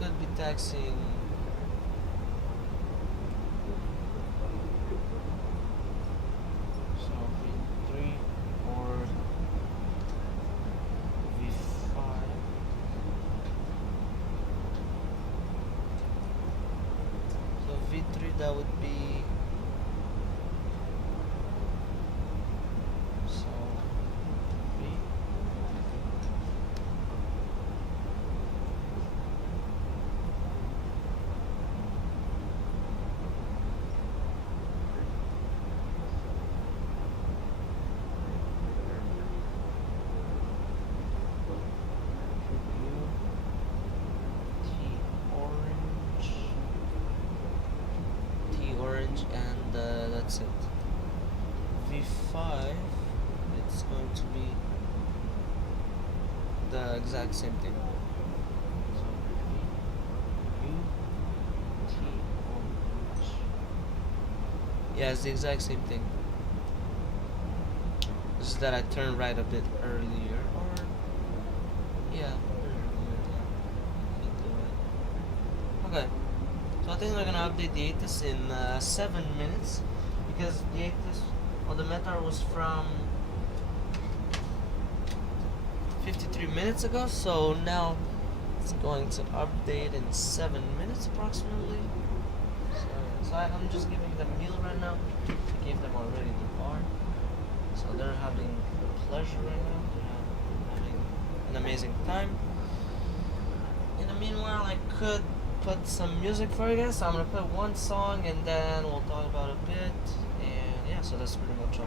Could be taxiing. So V3 or V5. So V3, that would be. So V. T orange, and that's it. V5, it's going to be the exact same thing. So V, U, T, orange. Yeah, it's the exact same thing. It's just that I turned right a bit earlier, or yeah. Okay, so I think we're gonna update the ATIS in 7 minutes, because the ATIS, or the METAR, was from 53 minutes ago, so now it's going to update in 7 minutes approximately. So I'm just giving them meal right now. I gave them already the bar, so they're having pleasure right now. They're having an amazing time. In the meanwhile, I could put some music for you guys, so I'm gonna put one song and then we'll talk about a bit, and yeah, so that's pretty much all.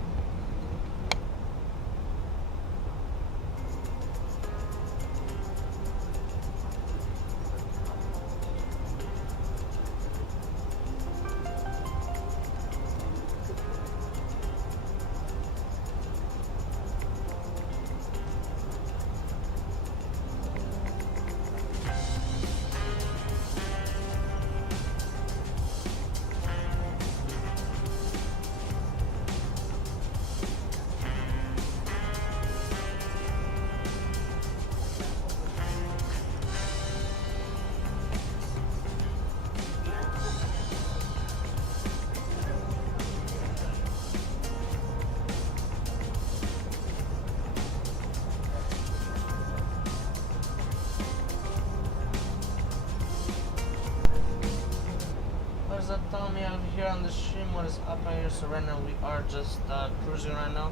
Telling me over here on the stream what is up right here. So right now we are just cruising right now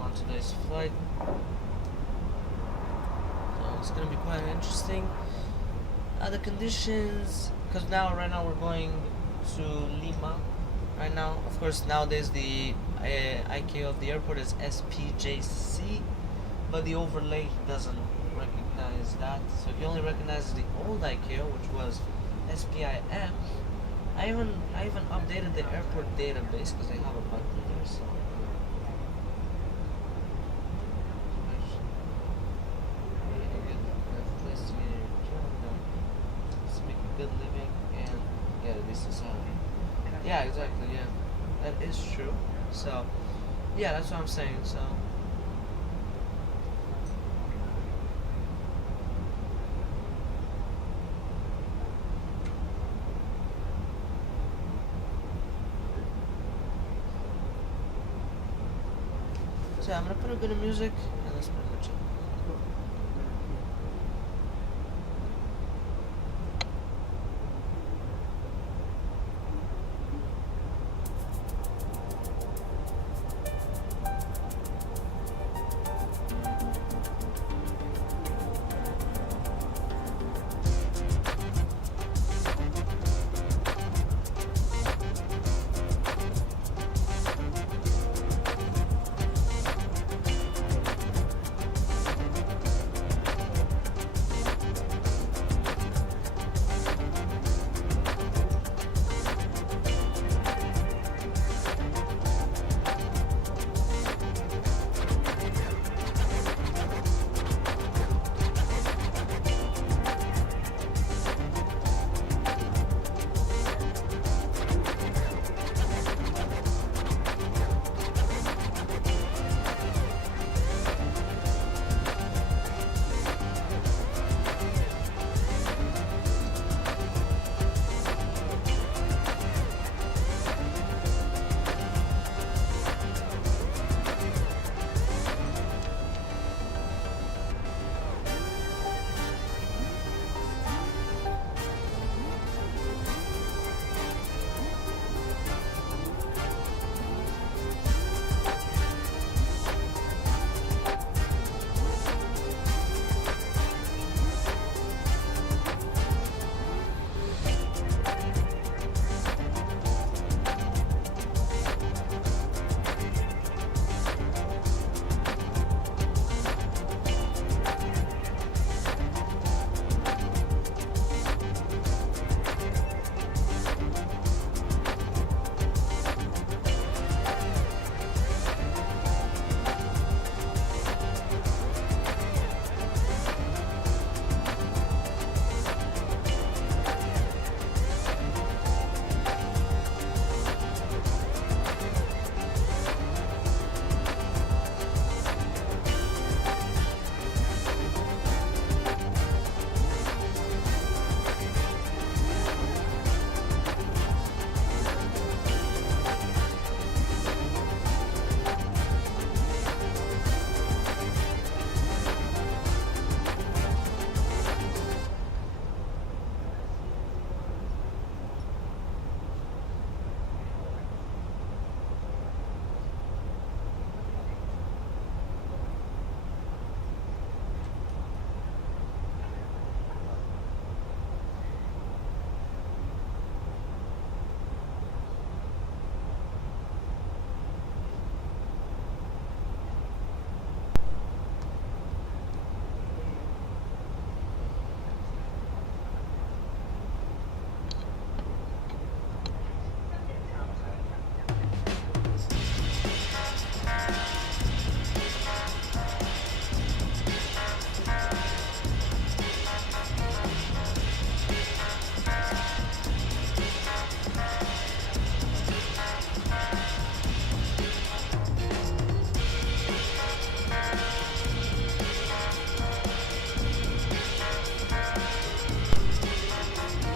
on today's flight. So It's gonna be quite interesting. The conditions, because right now we're going to Lima. Right now, of course, nowadays the ICAO of the airport is SPJC, but the overlay doesn't recognize that. So he only recognizes the old ICAO, which was SPIM. I even updated the airport database because they have a button there. So good living and yeah, a decent salary. Yeah, exactly. Yeah, that is true. So yeah, that's what I'm saying. So yeah, I'm gonna put a bit of music and that's pretty much it.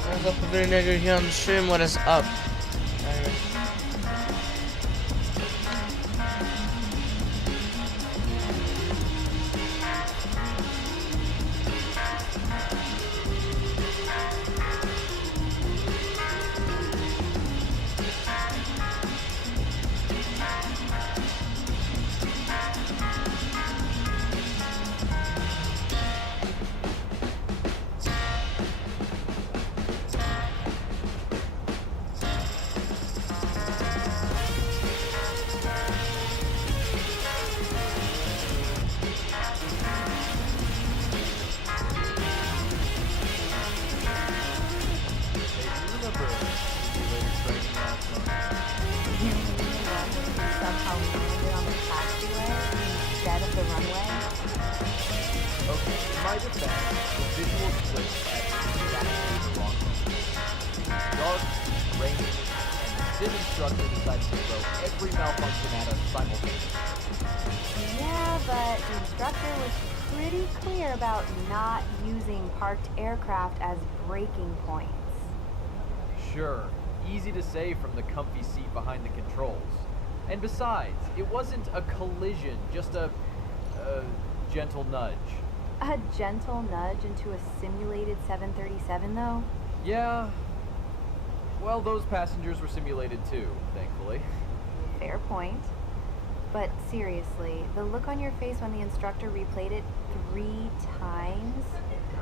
What's up, every nigger here on the stream? What is up? instructor decided to throw every malfunction at us simultaneously. Yeah, but the instructor was pretty clear about not using parked aircraft as braking points. Sure, easy to say from the comfy seat behind the controls. And besides, it wasn't a collision, just a gentle nudge. A gentle nudge into a simulated 737, though? Yeah. Well, those passengers were simulated too, thankfully. Fair point. But seriously, the look on your face when the instructor replayed it 3 times?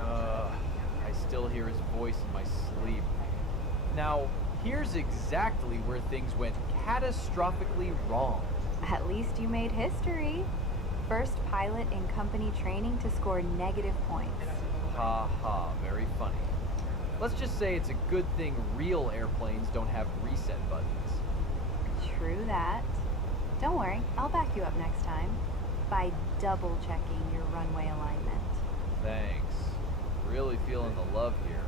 I still hear his voice in my sleep. Now, here's exactly where things went catastrophically wrong. At least you made history. First pilot in company training to score negative points. Ha ha, very funny. Let's just say it's a good thing real airplanes don't have reset buttons. True that. Don't worry, I'll back you up next time by double checking your runway alignment. Thanks. Really feeling the love here.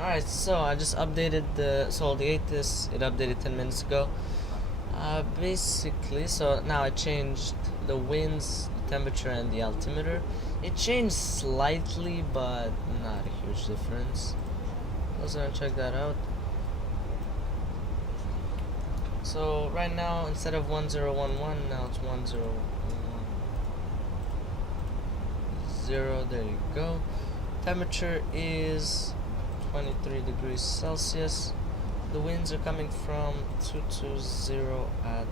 Alright, so I just updated the 8 it updated 10 minutes ago. Basically, so now I changed the winds, the temperature, and the altimeter. It changed slightly, but not a huge difference. Let's go and check that out. So right now, instead of 1011, now it's 1010. There you go. Temperature is 23 degrees Celsius. The winds are coming from 220 at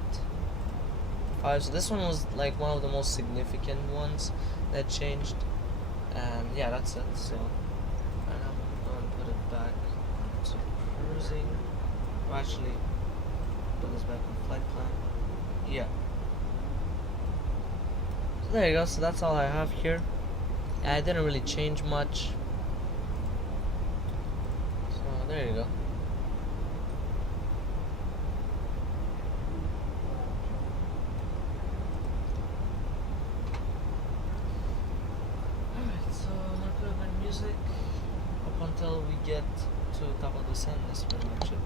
5. So this one was like one of the most significant ones that changed. And yeah, that's it. So right now I'm going to put it back to cruising. Or actually, put this back on flight plan. Yeah. So there you go. So that's all I have here. I didn't really change much. So there you go. Alright, so I'm gonna put my music up until we get to the top of the sun. That's pretty much it.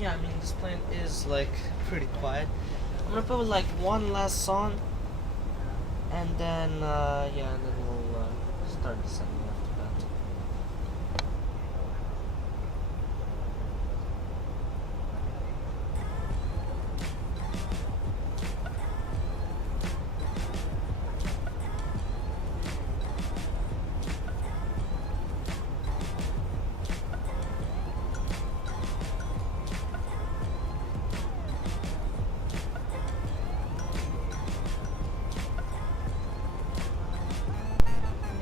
yeah, I mean, this plane is like pretty quiet. I'm gonna put like one last song, and then yeah, and then we'll start descending after that.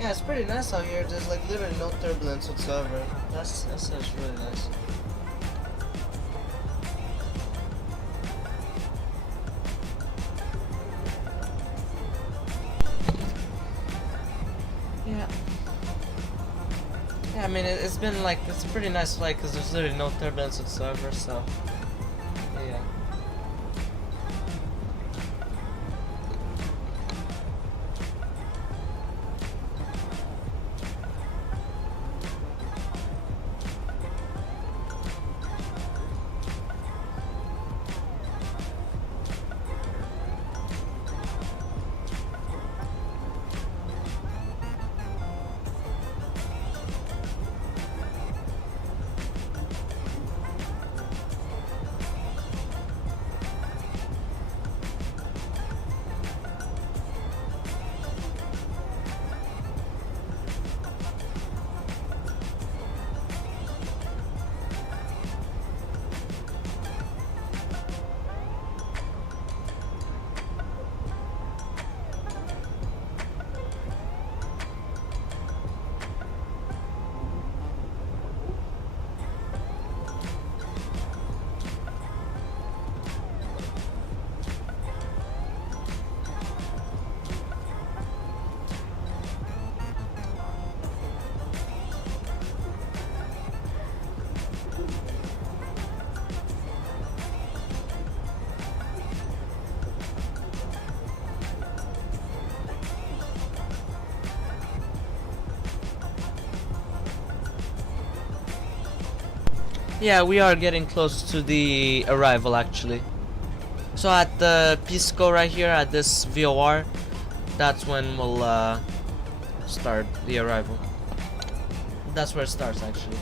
Yeah, it's pretty nice out here. There's like literally no turbulence whatsoever. That's really nice. Yeah. Yeah, I mean it's been like it's a pretty nice flight because there's literally no turbulence whatsoever. So yeah. Yeah, we are getting close to the arrival actually. So at the Pisco right here at this VOR, that's when we'll start the arrival. That's where it starts actually.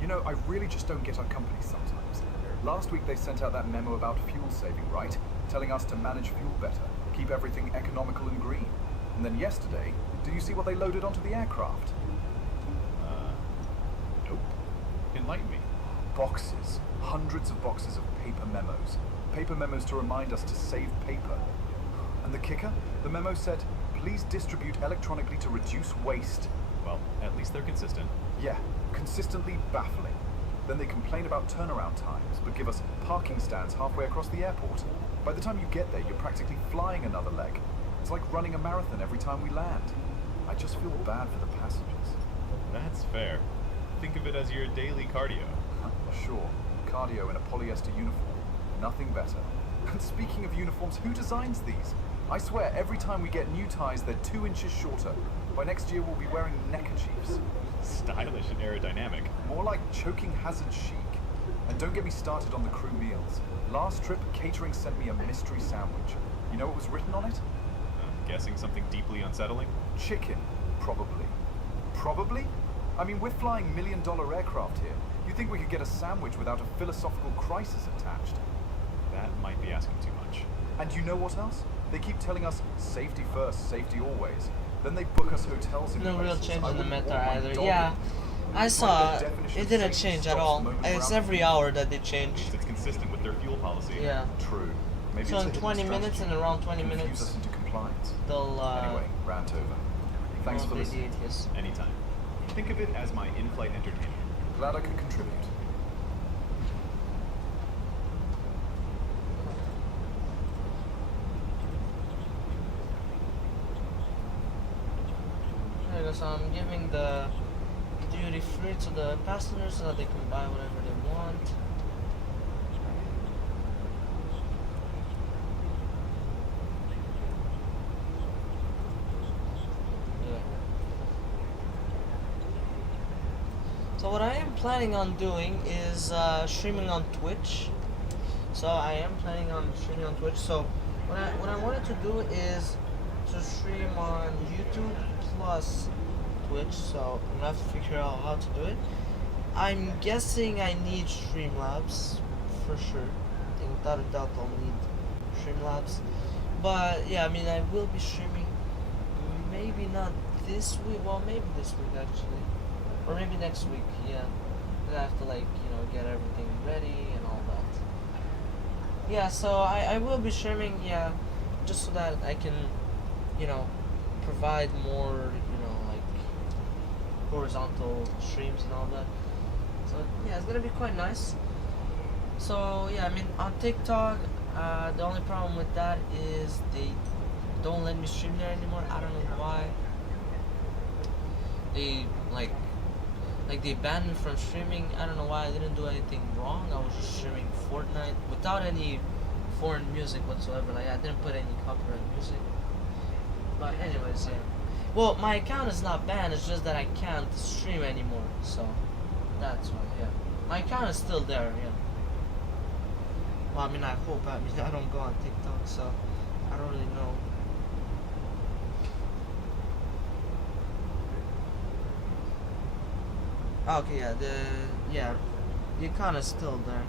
You know, I really just don't get our company sometimes. Last week they sent out that memo about fuel saving, right? Telling us to manage fuel better, keep everything economical and green. And then yesterday, did you see what they loaded onto the aircraft? Nope. Enlighten me. Boxes. Hundreds of boxes of paper memos. Paper memos to remind us to save paper. And the kicker? The memo said, please distribute electronically to reduce waste. Well, at least they're consistent. Yeah, consistently baffling. Then they complain about turnaround times, but give us parking stands halfway across the airport. By the time you get there, you're practically flying another leg. It's like running a marathon every time we land. I just feel bad for the passengers. That's fair. Think of it as your daily cardio. Sure, cardio in a polyester uniform. Nothing better. And speaking of uniforms, who designs these? I swear, every time we get new ties, they're 2 inches shorter. By next year, we'll be wearing neckerchiefs. Stylish and aerodynamic. More like choking hazard chic. And don't get me started on the crew meals. Last trip, catering sent me a mystery sandwich. You know what was written on it? Guessing something deeply unsettling? Chicken. Probably. Probably? I mean, we're flying million-dollar aircraft here. You think we could get a sandwich without a philosophical crisis attached? That might be asking too much. And you know what else? They keep telling us, safety first, safety always. Then they book us hotels in No real places change I in the wouldn't meta want my either. dog Yeah, in. I It's saw like their definition it of didn't safety change at stops all. moving It's around every the hour that they At change. least it's consistent with their fuel policy. Yeah. True. Maybe So it's a in hidden 20 minutes strategy. and around 20 Confuse minutes, us into compliance. they'll Anyway, rant over. Thanks for they listening. did, yes. Anytime. Think of it as my in-flight entertainment. Glad I could contribute. Okay, so I'm giving the duty free to the passengers so that they can buy whatever they want. So what I am planning on doing is streaming on Twitch. So I am planning on streaming on Twitch. So what I wanted to do is to stream on YouTube plus Twitch. So I'm gonna have to figure out how to do it. I'm guessing I need Streamlabs for sure. I think without a doubt I'll need Streamlabs. But yeah, I mean I will be streaming. Maybe not this week. Well, maybe this week actually. Or maybe next week, yeah. But I have to get everything ready and all that. Yeah, so I will be streaming, yeah, just so that I can, provide more, horizontal streams and all that. So yeah, it's gonna be quite nice. So yeah, I mean on TikTok, the only problem with that is they don't let me stream there anymore. I don't know why. They they banned me from streaming. I don't know why. I didn't do anything wrong. I was just streaming Fortnite without any foreign music whatsoever. Like I didn't put any copyright music. But anyways, yeah. Well, my account is not banned. It's just that I can't stream anymore. So that's why. Yeah, my account is still there. Yeah. Well, I mean, I hope. I mean, I don't go on TikTok, so I don't really know. Okay, yeah, the account is still there.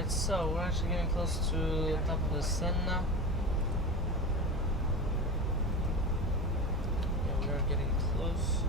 Alright, so we're actually getting close to the top of the sun now. Yeah, we are getting close.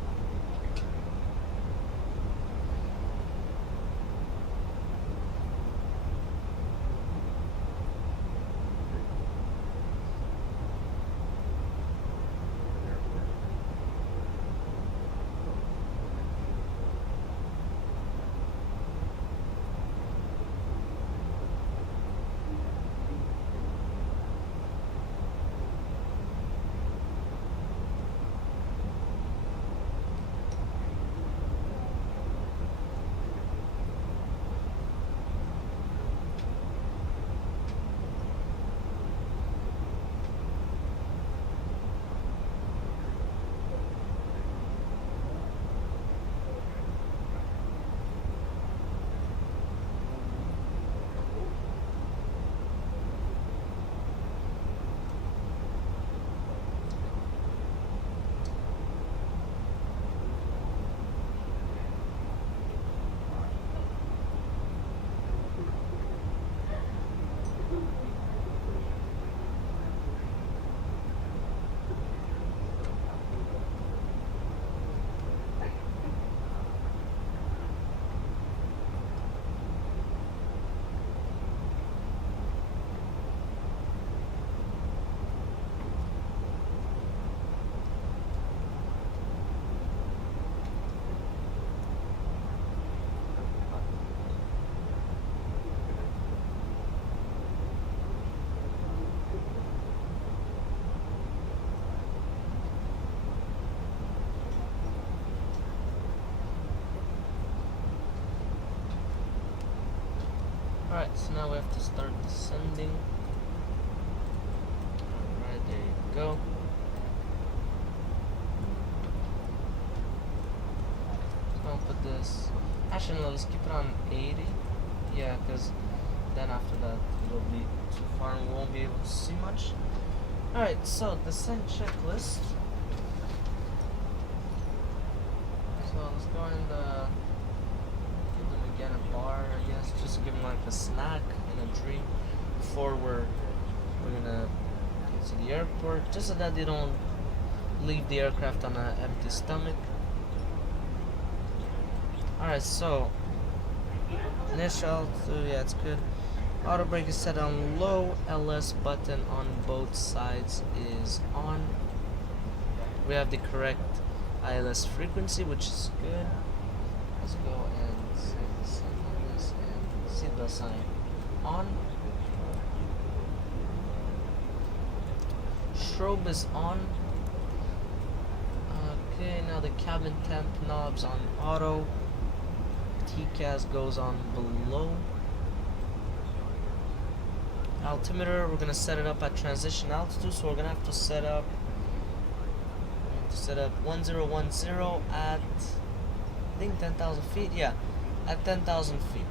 Alright, so now we have to start descending. Alright, there you go. So I'll put this. Actually, no, let's keep it on 80. Yeah, because then after that it'll be too far and we won't be able to see much. Alright, so descent checklist. So let's go and give them again a bar, I guess, just to give them like a snack and a drink before we're gonna get to the airport, just so that they don't leave the aircraft on an empty stomach. Alright, so initial, so yeah, it's good. Auto brake is set on low. LS button on both sides is on. We have the correct ILS frequency, which is good. Let's go and save the sign on this and see the sign on. Strobe is on. Okay, now the cabin temp knobs on auto. TCAS goes on below. Altimeter, we're gonna set it up at transition altitude, so we're gonna have to set up 1010 at I think 10,000 feet. Yeah, at 10,000 feet.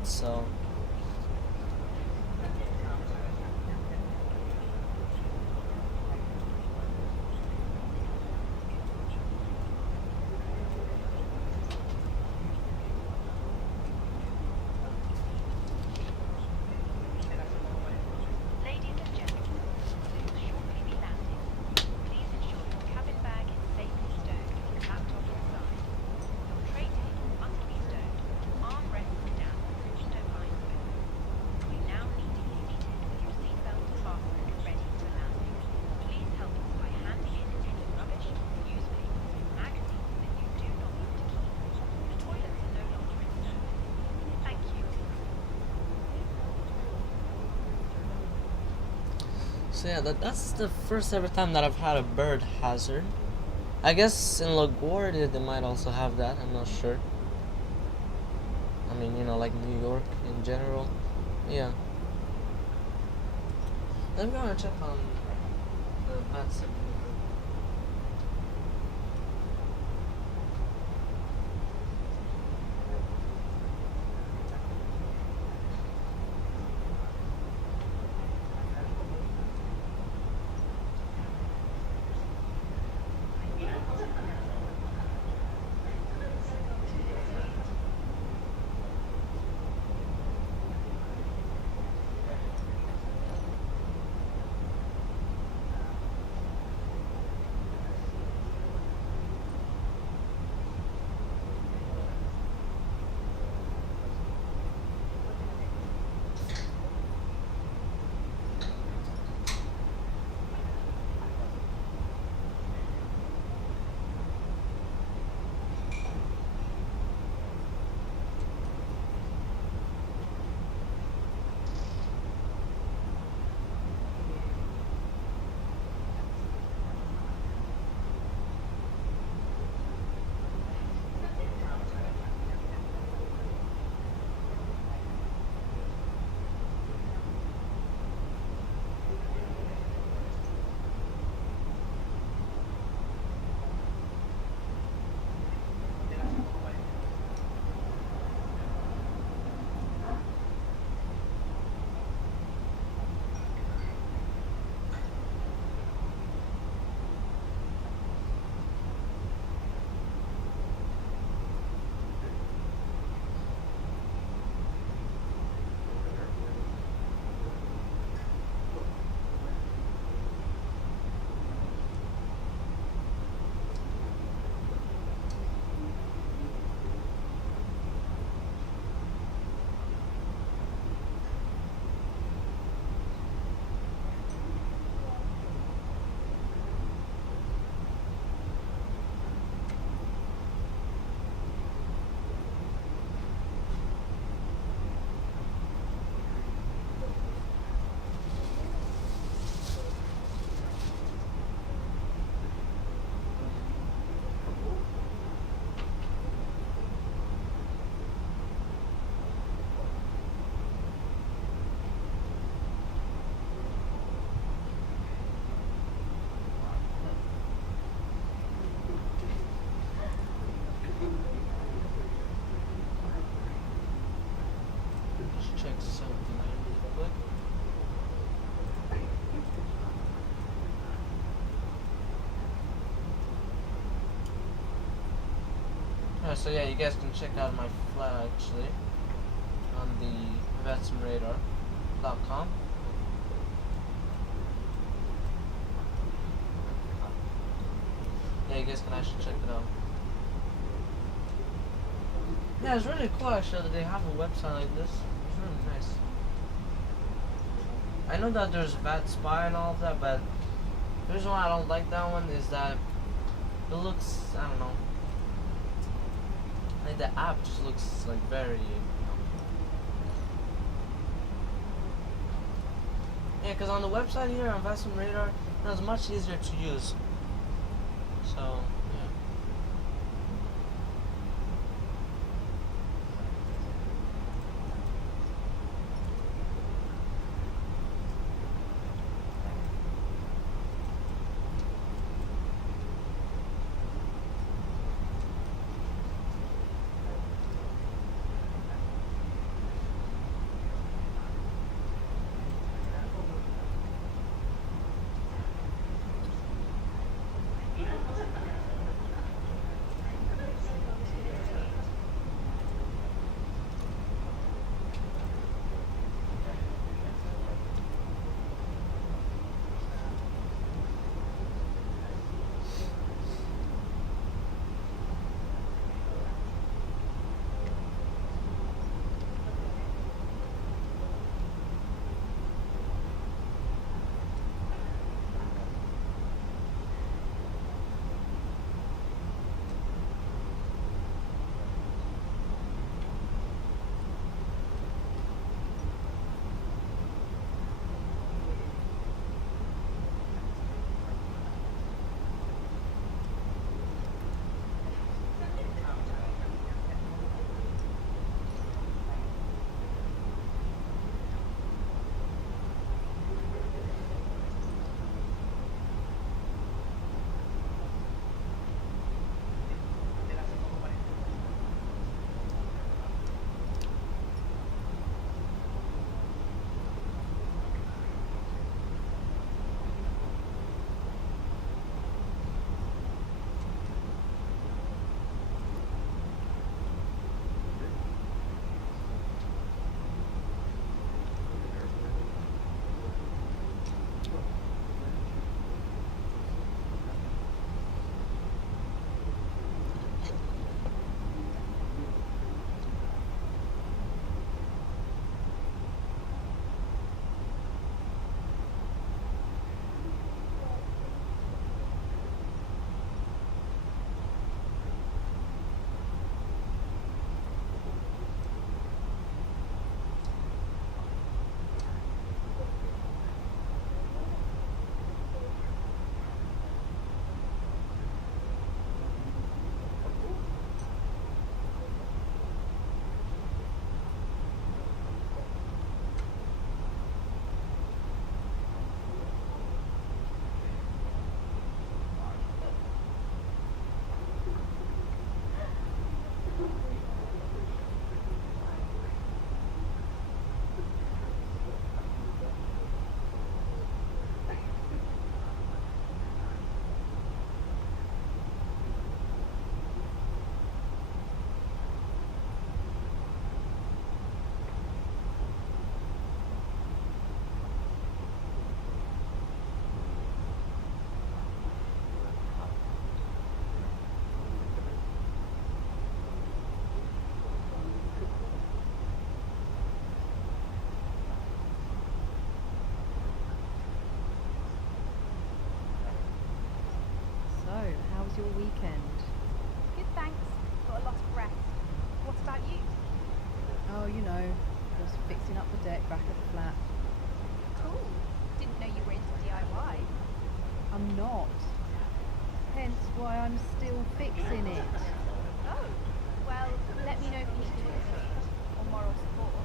So yeah, that's the first ever time that I've had a bird hazard. I guess in LaGuardia they might also have that, I'm not sure. I mean, you know, like New York in general. Yeah. Let me go and check on the bat signal. So yeah, you guys can check out my flat actually on the vetsimradar.com. Yeah, you guys can actually check it out. Yeah, it's really cool actually that they have a website like this. It's really nice. I know that there's VAT Spy and all of that, but the reason why I don't like that one is that it looks, I don't know, like the app just looks like very, yeah, because on the website here on Vassum Radar, it's much easier to use. So, yeah. your weekend? Good, thanks. Got a lot of rest. What about you? Oh, you know, just fixing up the deck back at the flat. Cool. Didn't know you were into DIY. I'm not. Hence why I'm still fixing it. Oh, well, let me know if you need tools or moral support.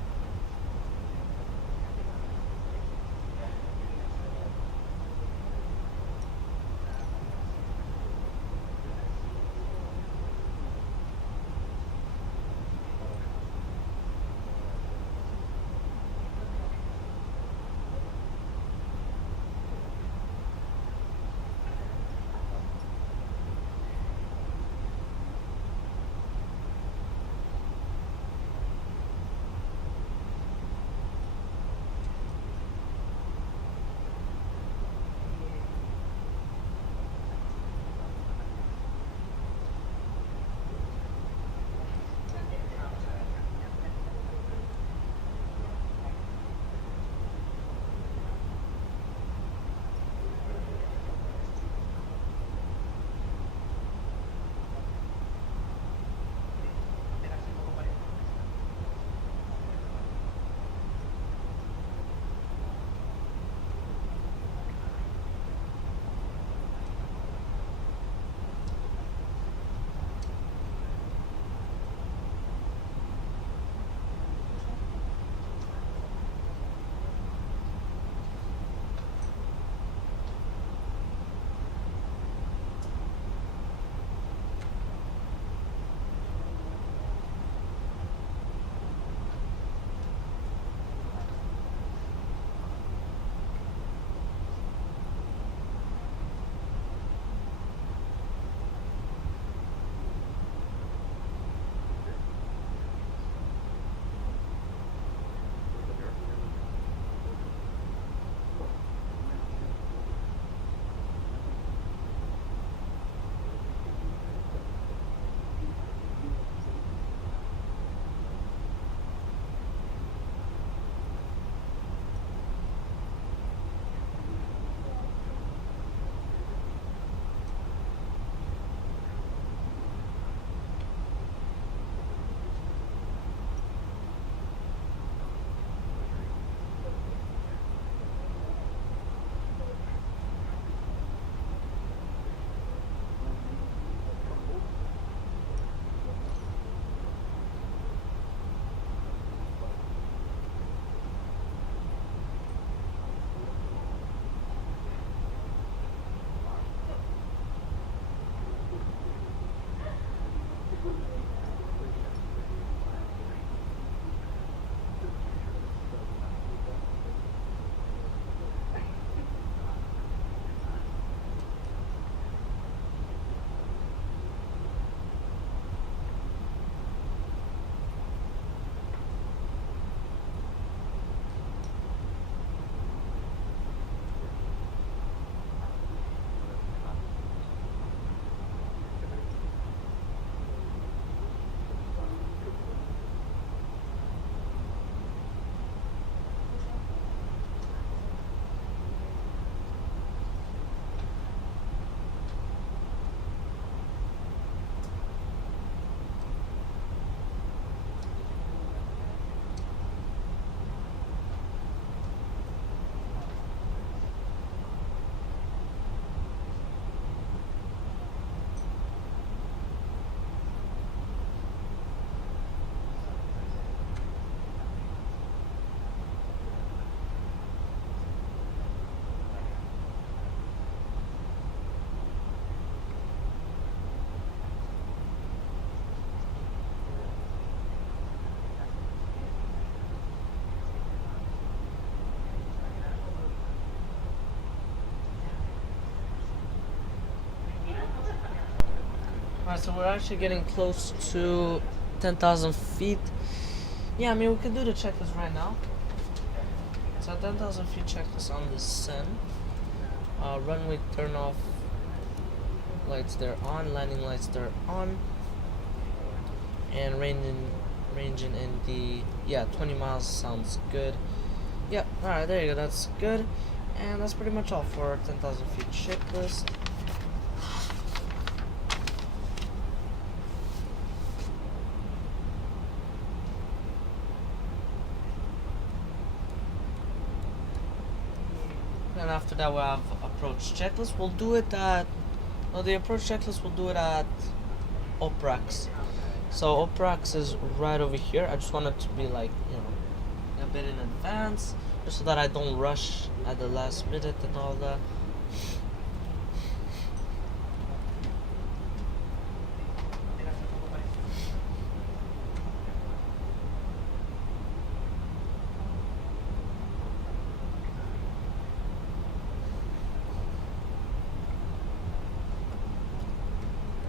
Alright, so we're actually getting close to 10,000 feet. Yeah, I mean, we can do the checklist right now. So 10,000 feet checklist on the sun. Runway turn off lights, they're on. Landing lights, they're on. And ranging in the, yeah, 20 miles sounds good. Yep, alright, there you go, that's good. And that's pretty much all for 10,000 feet checklist. And after that, we'll have approach checklist. We'll do it at, well, the approach checklist, we'll do it at Oprax. So Oprax is right over here. I just want it to be like, you know, a bit in advance, just so that I don't rush at the last minute and all that.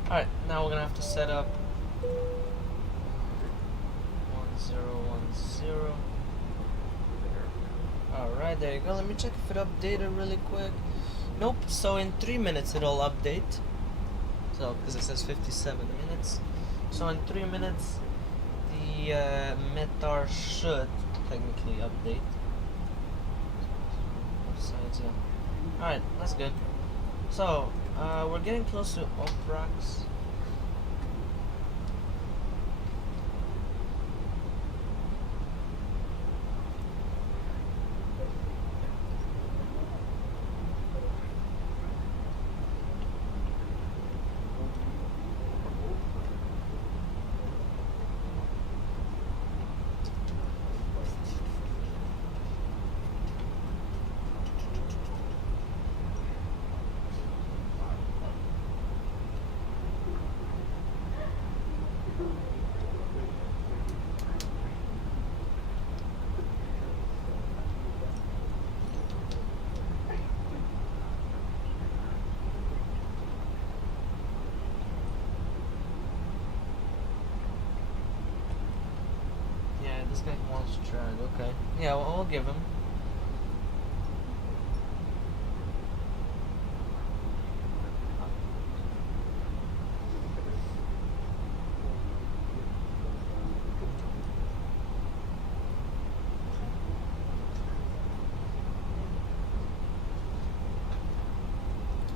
Alright, now we're gonna have to set up 1010. Alright, there you go. Let me check if it updated really quick. Nope, so in 3 minutes it'll update. So, because it says 57 minutes. So in 3 minutes, the METAR should technically update. Besides, yeah. Alright, that's good. So, we're getting close to Oprax. This guy wants to drag, okay. Yeah, well, we'll give him.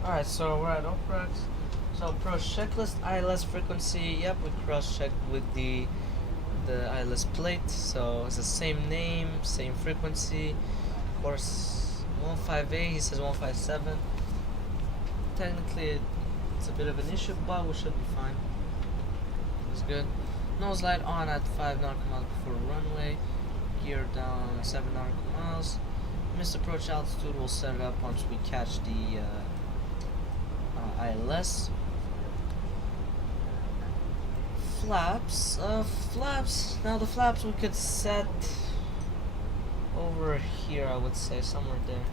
Alright, so we're at Oprax. So approach checklist, ILS frequency, yep, we cross-checked with the ILS plate, so it's the same name, same frequency. Of course, 15A, he says 157. Technically, it's a bit of an issue, but we should be fine. It's good. Nose light on at 5 nautical miles before runway. Gear down 7 nautical miles. Missed approach altitude, we'll set it up once we catch the ILS. Flaps, now the flaps we could set over here, I would say, somewhere there.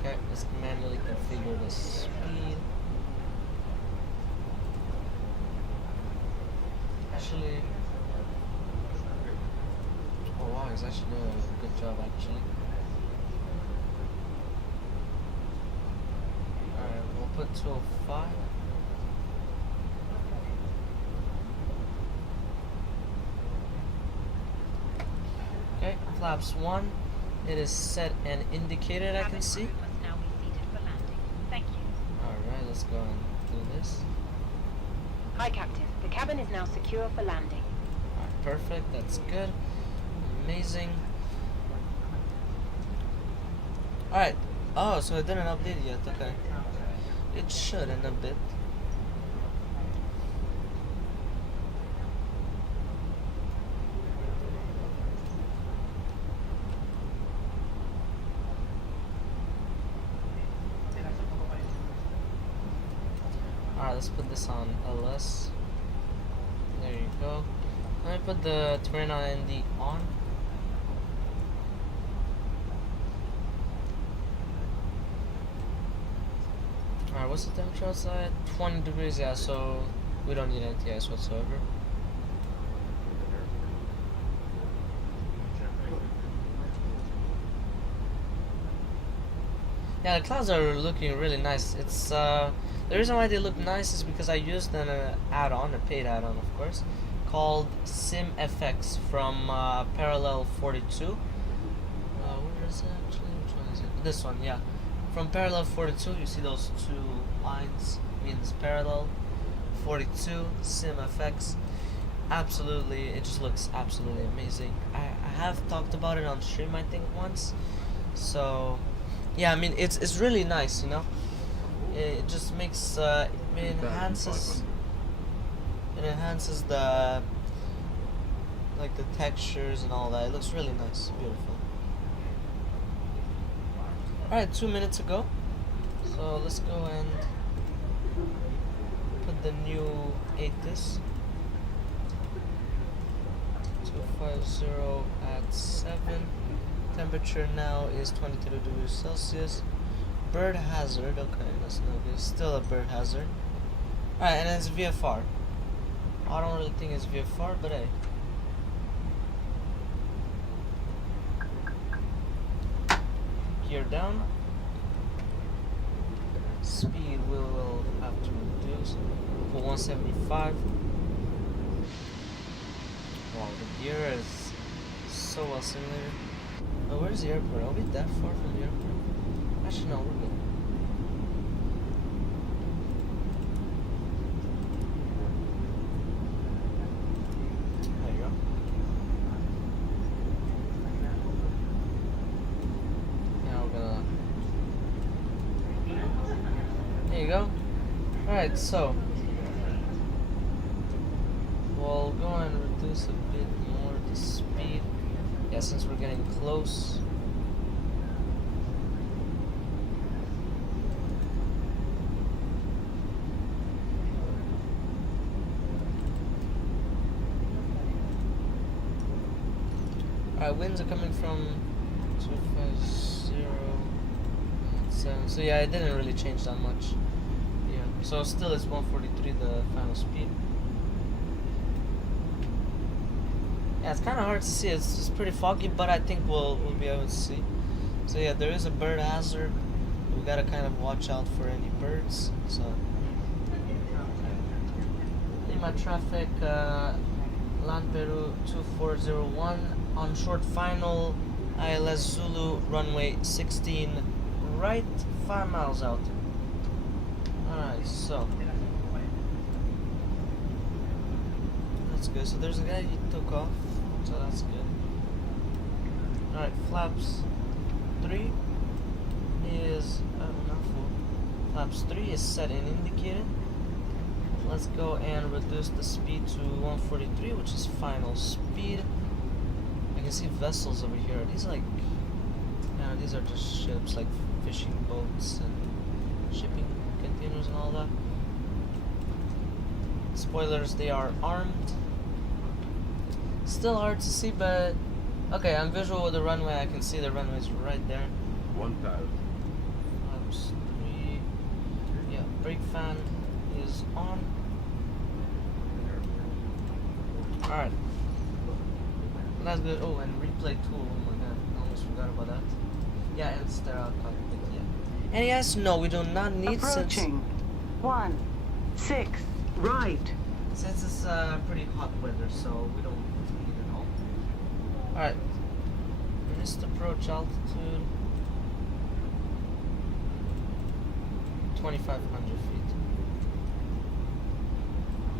Okay, let's manually configure the speed. Actually, oh wow, he's actually doing a good job actually. Alright, we'll put 205. Okay, flaps 1. It is set and indicated, I can see. Must now be seated for landing. Thank you. Alright, let's go and do this. Hi, Captain. The cabin is now secure for landing. Alright, perfect. That's good. Amazing. Alright. Oh, so it didn't update yet. Okay. It should in a bit. Alright, let's put this on LS. There you go. Let me put the terrain on ND on. Alright, what's the temperature outside? 20 degrees, yeah, so we don't need anti-ice whatsoever. Yeah, the clouds are looking really nice. It's the reason why they look nice is because I used an add-on, a paid add-on of course, called SimFX from Parallel 42. Where is it actually? Which one is it? This one, yeah. From Parallel 42, you see those two lines, means Parallel 42, SimFX. Absolutely, it just looks absolutely amazing. I have talked about it on stream, I think, once. So, yeah, I mean, it's really nice, you know? It just makes, it enhances the, like, the textures and all that. It looks really nice, beautiful. Alright, 2 minutes ago. So let's go and put the new ATIS 250 at 7. Temperature now is 22 degrees Celsius. Bird hazard, okay, that's no good. Still a bird hazard. Alright, and it's VFR. I don't really think it's VFR, but hey. Gear down. Speed we will have to reduce for 175. Wow, the gear is so well simulated. Oh, where's the airport? Are we that far from the airport? Actually, no, we're good. There you go. Now we're gonna. There you go. Alright, so we'll go and reduce a bit more the speed. Yeah, since we're getting close. Alright, winds are coming from 250 at 7. So yeah, it didn't really change that much. Yeah. So still it's 143 the final speed. Yeah, it's kind of hard to see. It's just pretty foggy, but I think we'll be able to see. So yeah, there is a bird hazard. We gotta kind of watch out for any birds. So Lima traffic, Land Peru 2401 on short final, ILS Zulu runway 16, right 5 miles out. Alright, so that's good. So there's a guy you took off. So that's good. Alright, flaps 3 is not full. Flaps 3 is set and indicated. Let's go and reduce the speed to 143, which is final speed. I can see vessels over here. Are these like, yeah, these are just ships, like fishing boats and shipping containers and all that. Spoilers, they are armed. Still hard to see, but okay, I'm visual with the runway. I can see the runway's right there. 1000. Flaps 3. Yeah, brake fan is on. Alright. That's good. Oh, and replay tool. Oh my god, I almost forgot about that. Yeah, and sterile cockpit, yeah. And yes, no, we do not need Approaching. 16 right. Since it's pretty hot weather, so we don't need it all. Alright. Missed approach altitude 2,500 feet.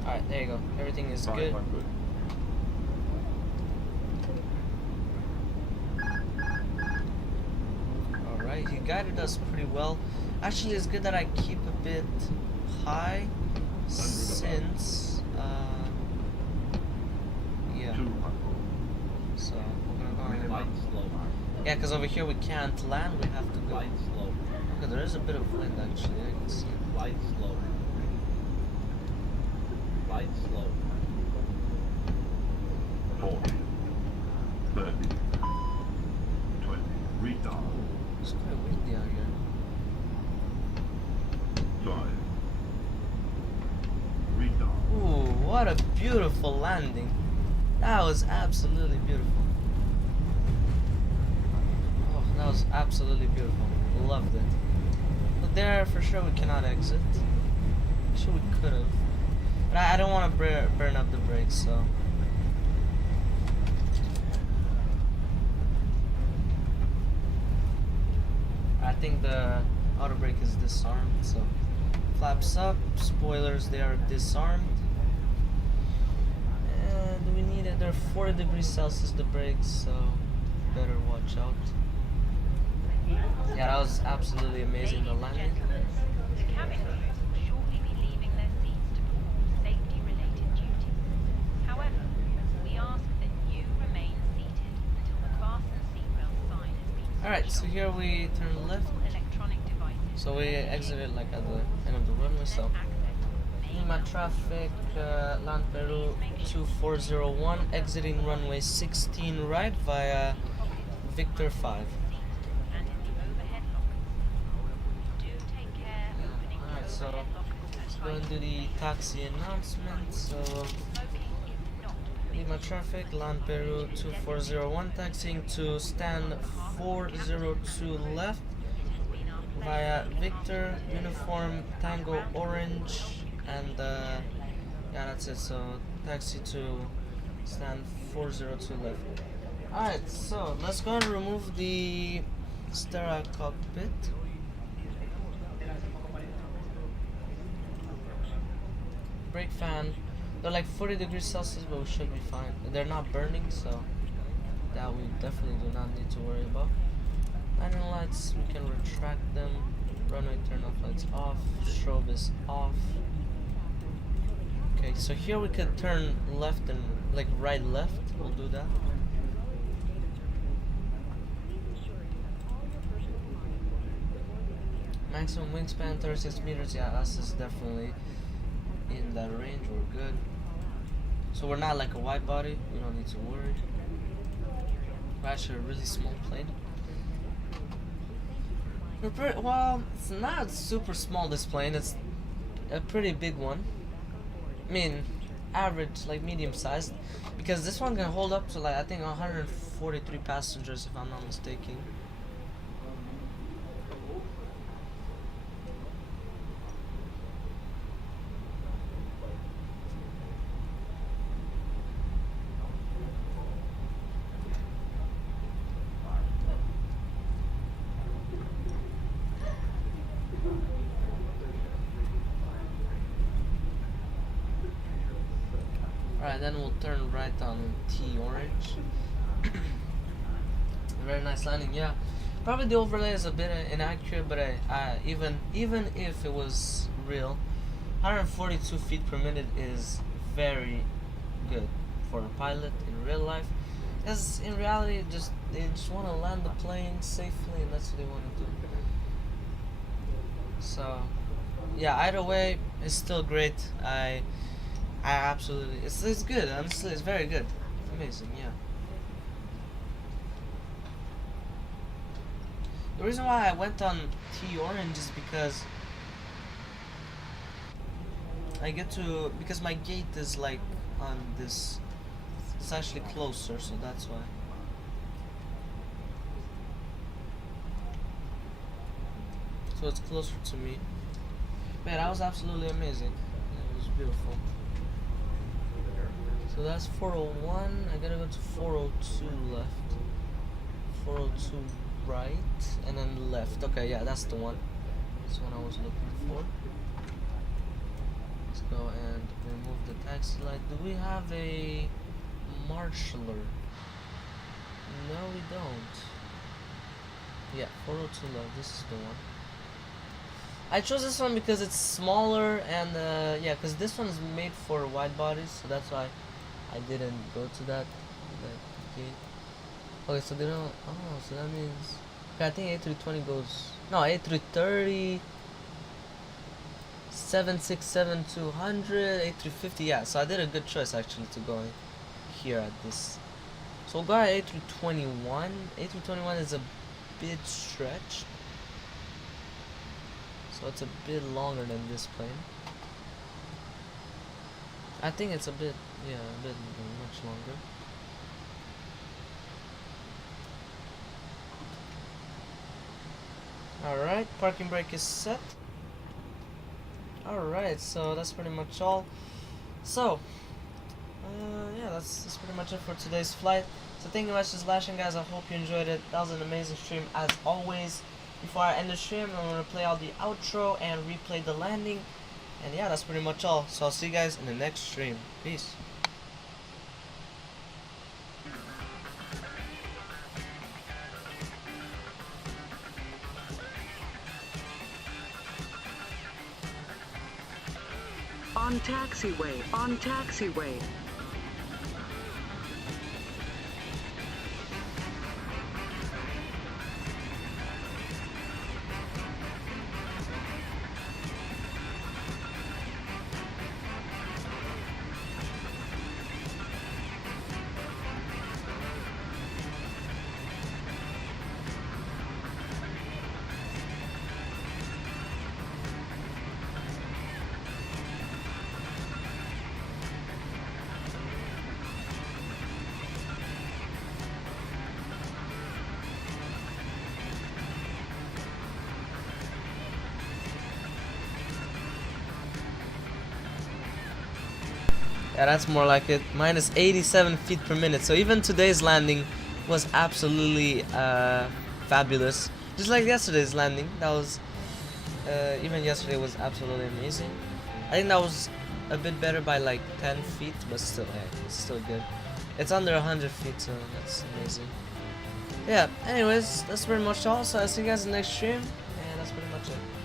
Alright, there you go. Everything is good. Alright, he guided us pretty well. Actually, it's good that I keep a bit high since yeah. So we're gonna go Light slow. yeah, because over here we can't land. We have to go. Light slow. Okay, there is a bit of wind actually. I can see. Light slow. Light slow. 40. 30. 20. Retard. It's quite windy out here. 5. what a beautiful landing. That was absolutely beautiful. Oh, that was absolutely beautiful. Loved it. But there, for sure, we cannot exit. Sure, we could have. But I don't want to burn up the brakes, so. I think the auto brake is disarmed, so. Flaps up, spoilers, they are disarmed. And we need it. They're 40 degrees Celsius, the brakes, so better watch out. Yeah, that was absolutely amazing, the landing. The cabin crew will shortly be leaving their seats to perform safety-related duties. However, we ask that you remain seated until the fasten seatbelt sign has been switched Alright, so here we turn left. electronic devices. So we exited like at the end of the runway, so. Lima traffic, Land Peru 2401, exiting runway 16 right via Victor 5. Alright, so let's go and do the taxi announcement. So Lima traffic, Land Peru 2401, taxiing to stand 402 left via Victor, uniform Tango Orange, and yeah, that's it. So taxi to stand 402 left. Alright, so let's go and remove the Stera cockpit. Brake fan, they're like 40 degrees Celsius, but we should be fine. They're not burning, so that we definitely do not need to worry about. Landing lights, we can retract them. Runway turn off lights off. Strobe is off. Okay, so here we could turn left and like right left. We'll do that. Maximum wingspan 36 meters. Yeah, us is definitely in that range. We're good. So we're not like a wide body. We don't need to worry. We're actually a really small plane. Well, it's not super small, this plane. It's a pretty big one. I mean, average, like medium sized. Because this one can hold up to like, I think 143 passengers if I'm not mistaken. Alright, then we'll turn right on T Orange. Very nice landing, yeah. Probably the overlay is a bit inaccurate, but even if it was real, 142 feet per minute is very good for a pilot in real life. Because in reality, they just want to land the plane safely, and that's what they want to do. So, yeah, either way, it's still great. I absolutely, it's good, honestly, it's very good. Amazing, yeah. The reason why I went on T Orange is because because my gate is like on this, it's actually closer, so that's why. So it's closer to me. Man, that was absolutely amazing. It was beautiful. So that's 401. I gotta go to 402 left. 402 right, and then left. Okay, yeah, that's the one. That's the one I was looking for. Let's go and remove the taxi light. Do we have a marshaller? No, we don't. Yeah, 402 left. This is the one. I chose this one because it's smaller, and yeah, because this one is made for wide bodies, so that's why I didn't go to that. Okay, so they don't. Oh, so that means. Okay, I think A320 goes. No, A330, 767-200, A350. Yeah, so I did a good choice actually to go here at this. So we'll go at A321. A321 is a bit stretched. So it's a bit longer than this plane. I think it's a bit, yeah, a bit much longer. Alright, parking brake is set. Alright, so that's pretty much all. So, yeah, that's pretty much it for today's flight. So thank you much for watching, guys. I hope you enjoyed it. That was an amazing stream as always. Before I end the stream, I'm going to play out the outro and replay the landing. And yeah, that's pretty much all. So I'll see you guys in the next stream. Peace. On taxiway, on taxiway. Yeah, that's more like it. Minus 87 feet per minute. So even today's landing was absolutely fabulous. Just like yesterday's landing. That was even yesterday was absolutely amazing. I think that was a bit better by like 10 feet, but still, yeah, it's still good. It's under 100 feet, so that's amazing. Yeah. Anyways, that's pretty much all. So I'll see you guys in the next stream, and that's pretty much it.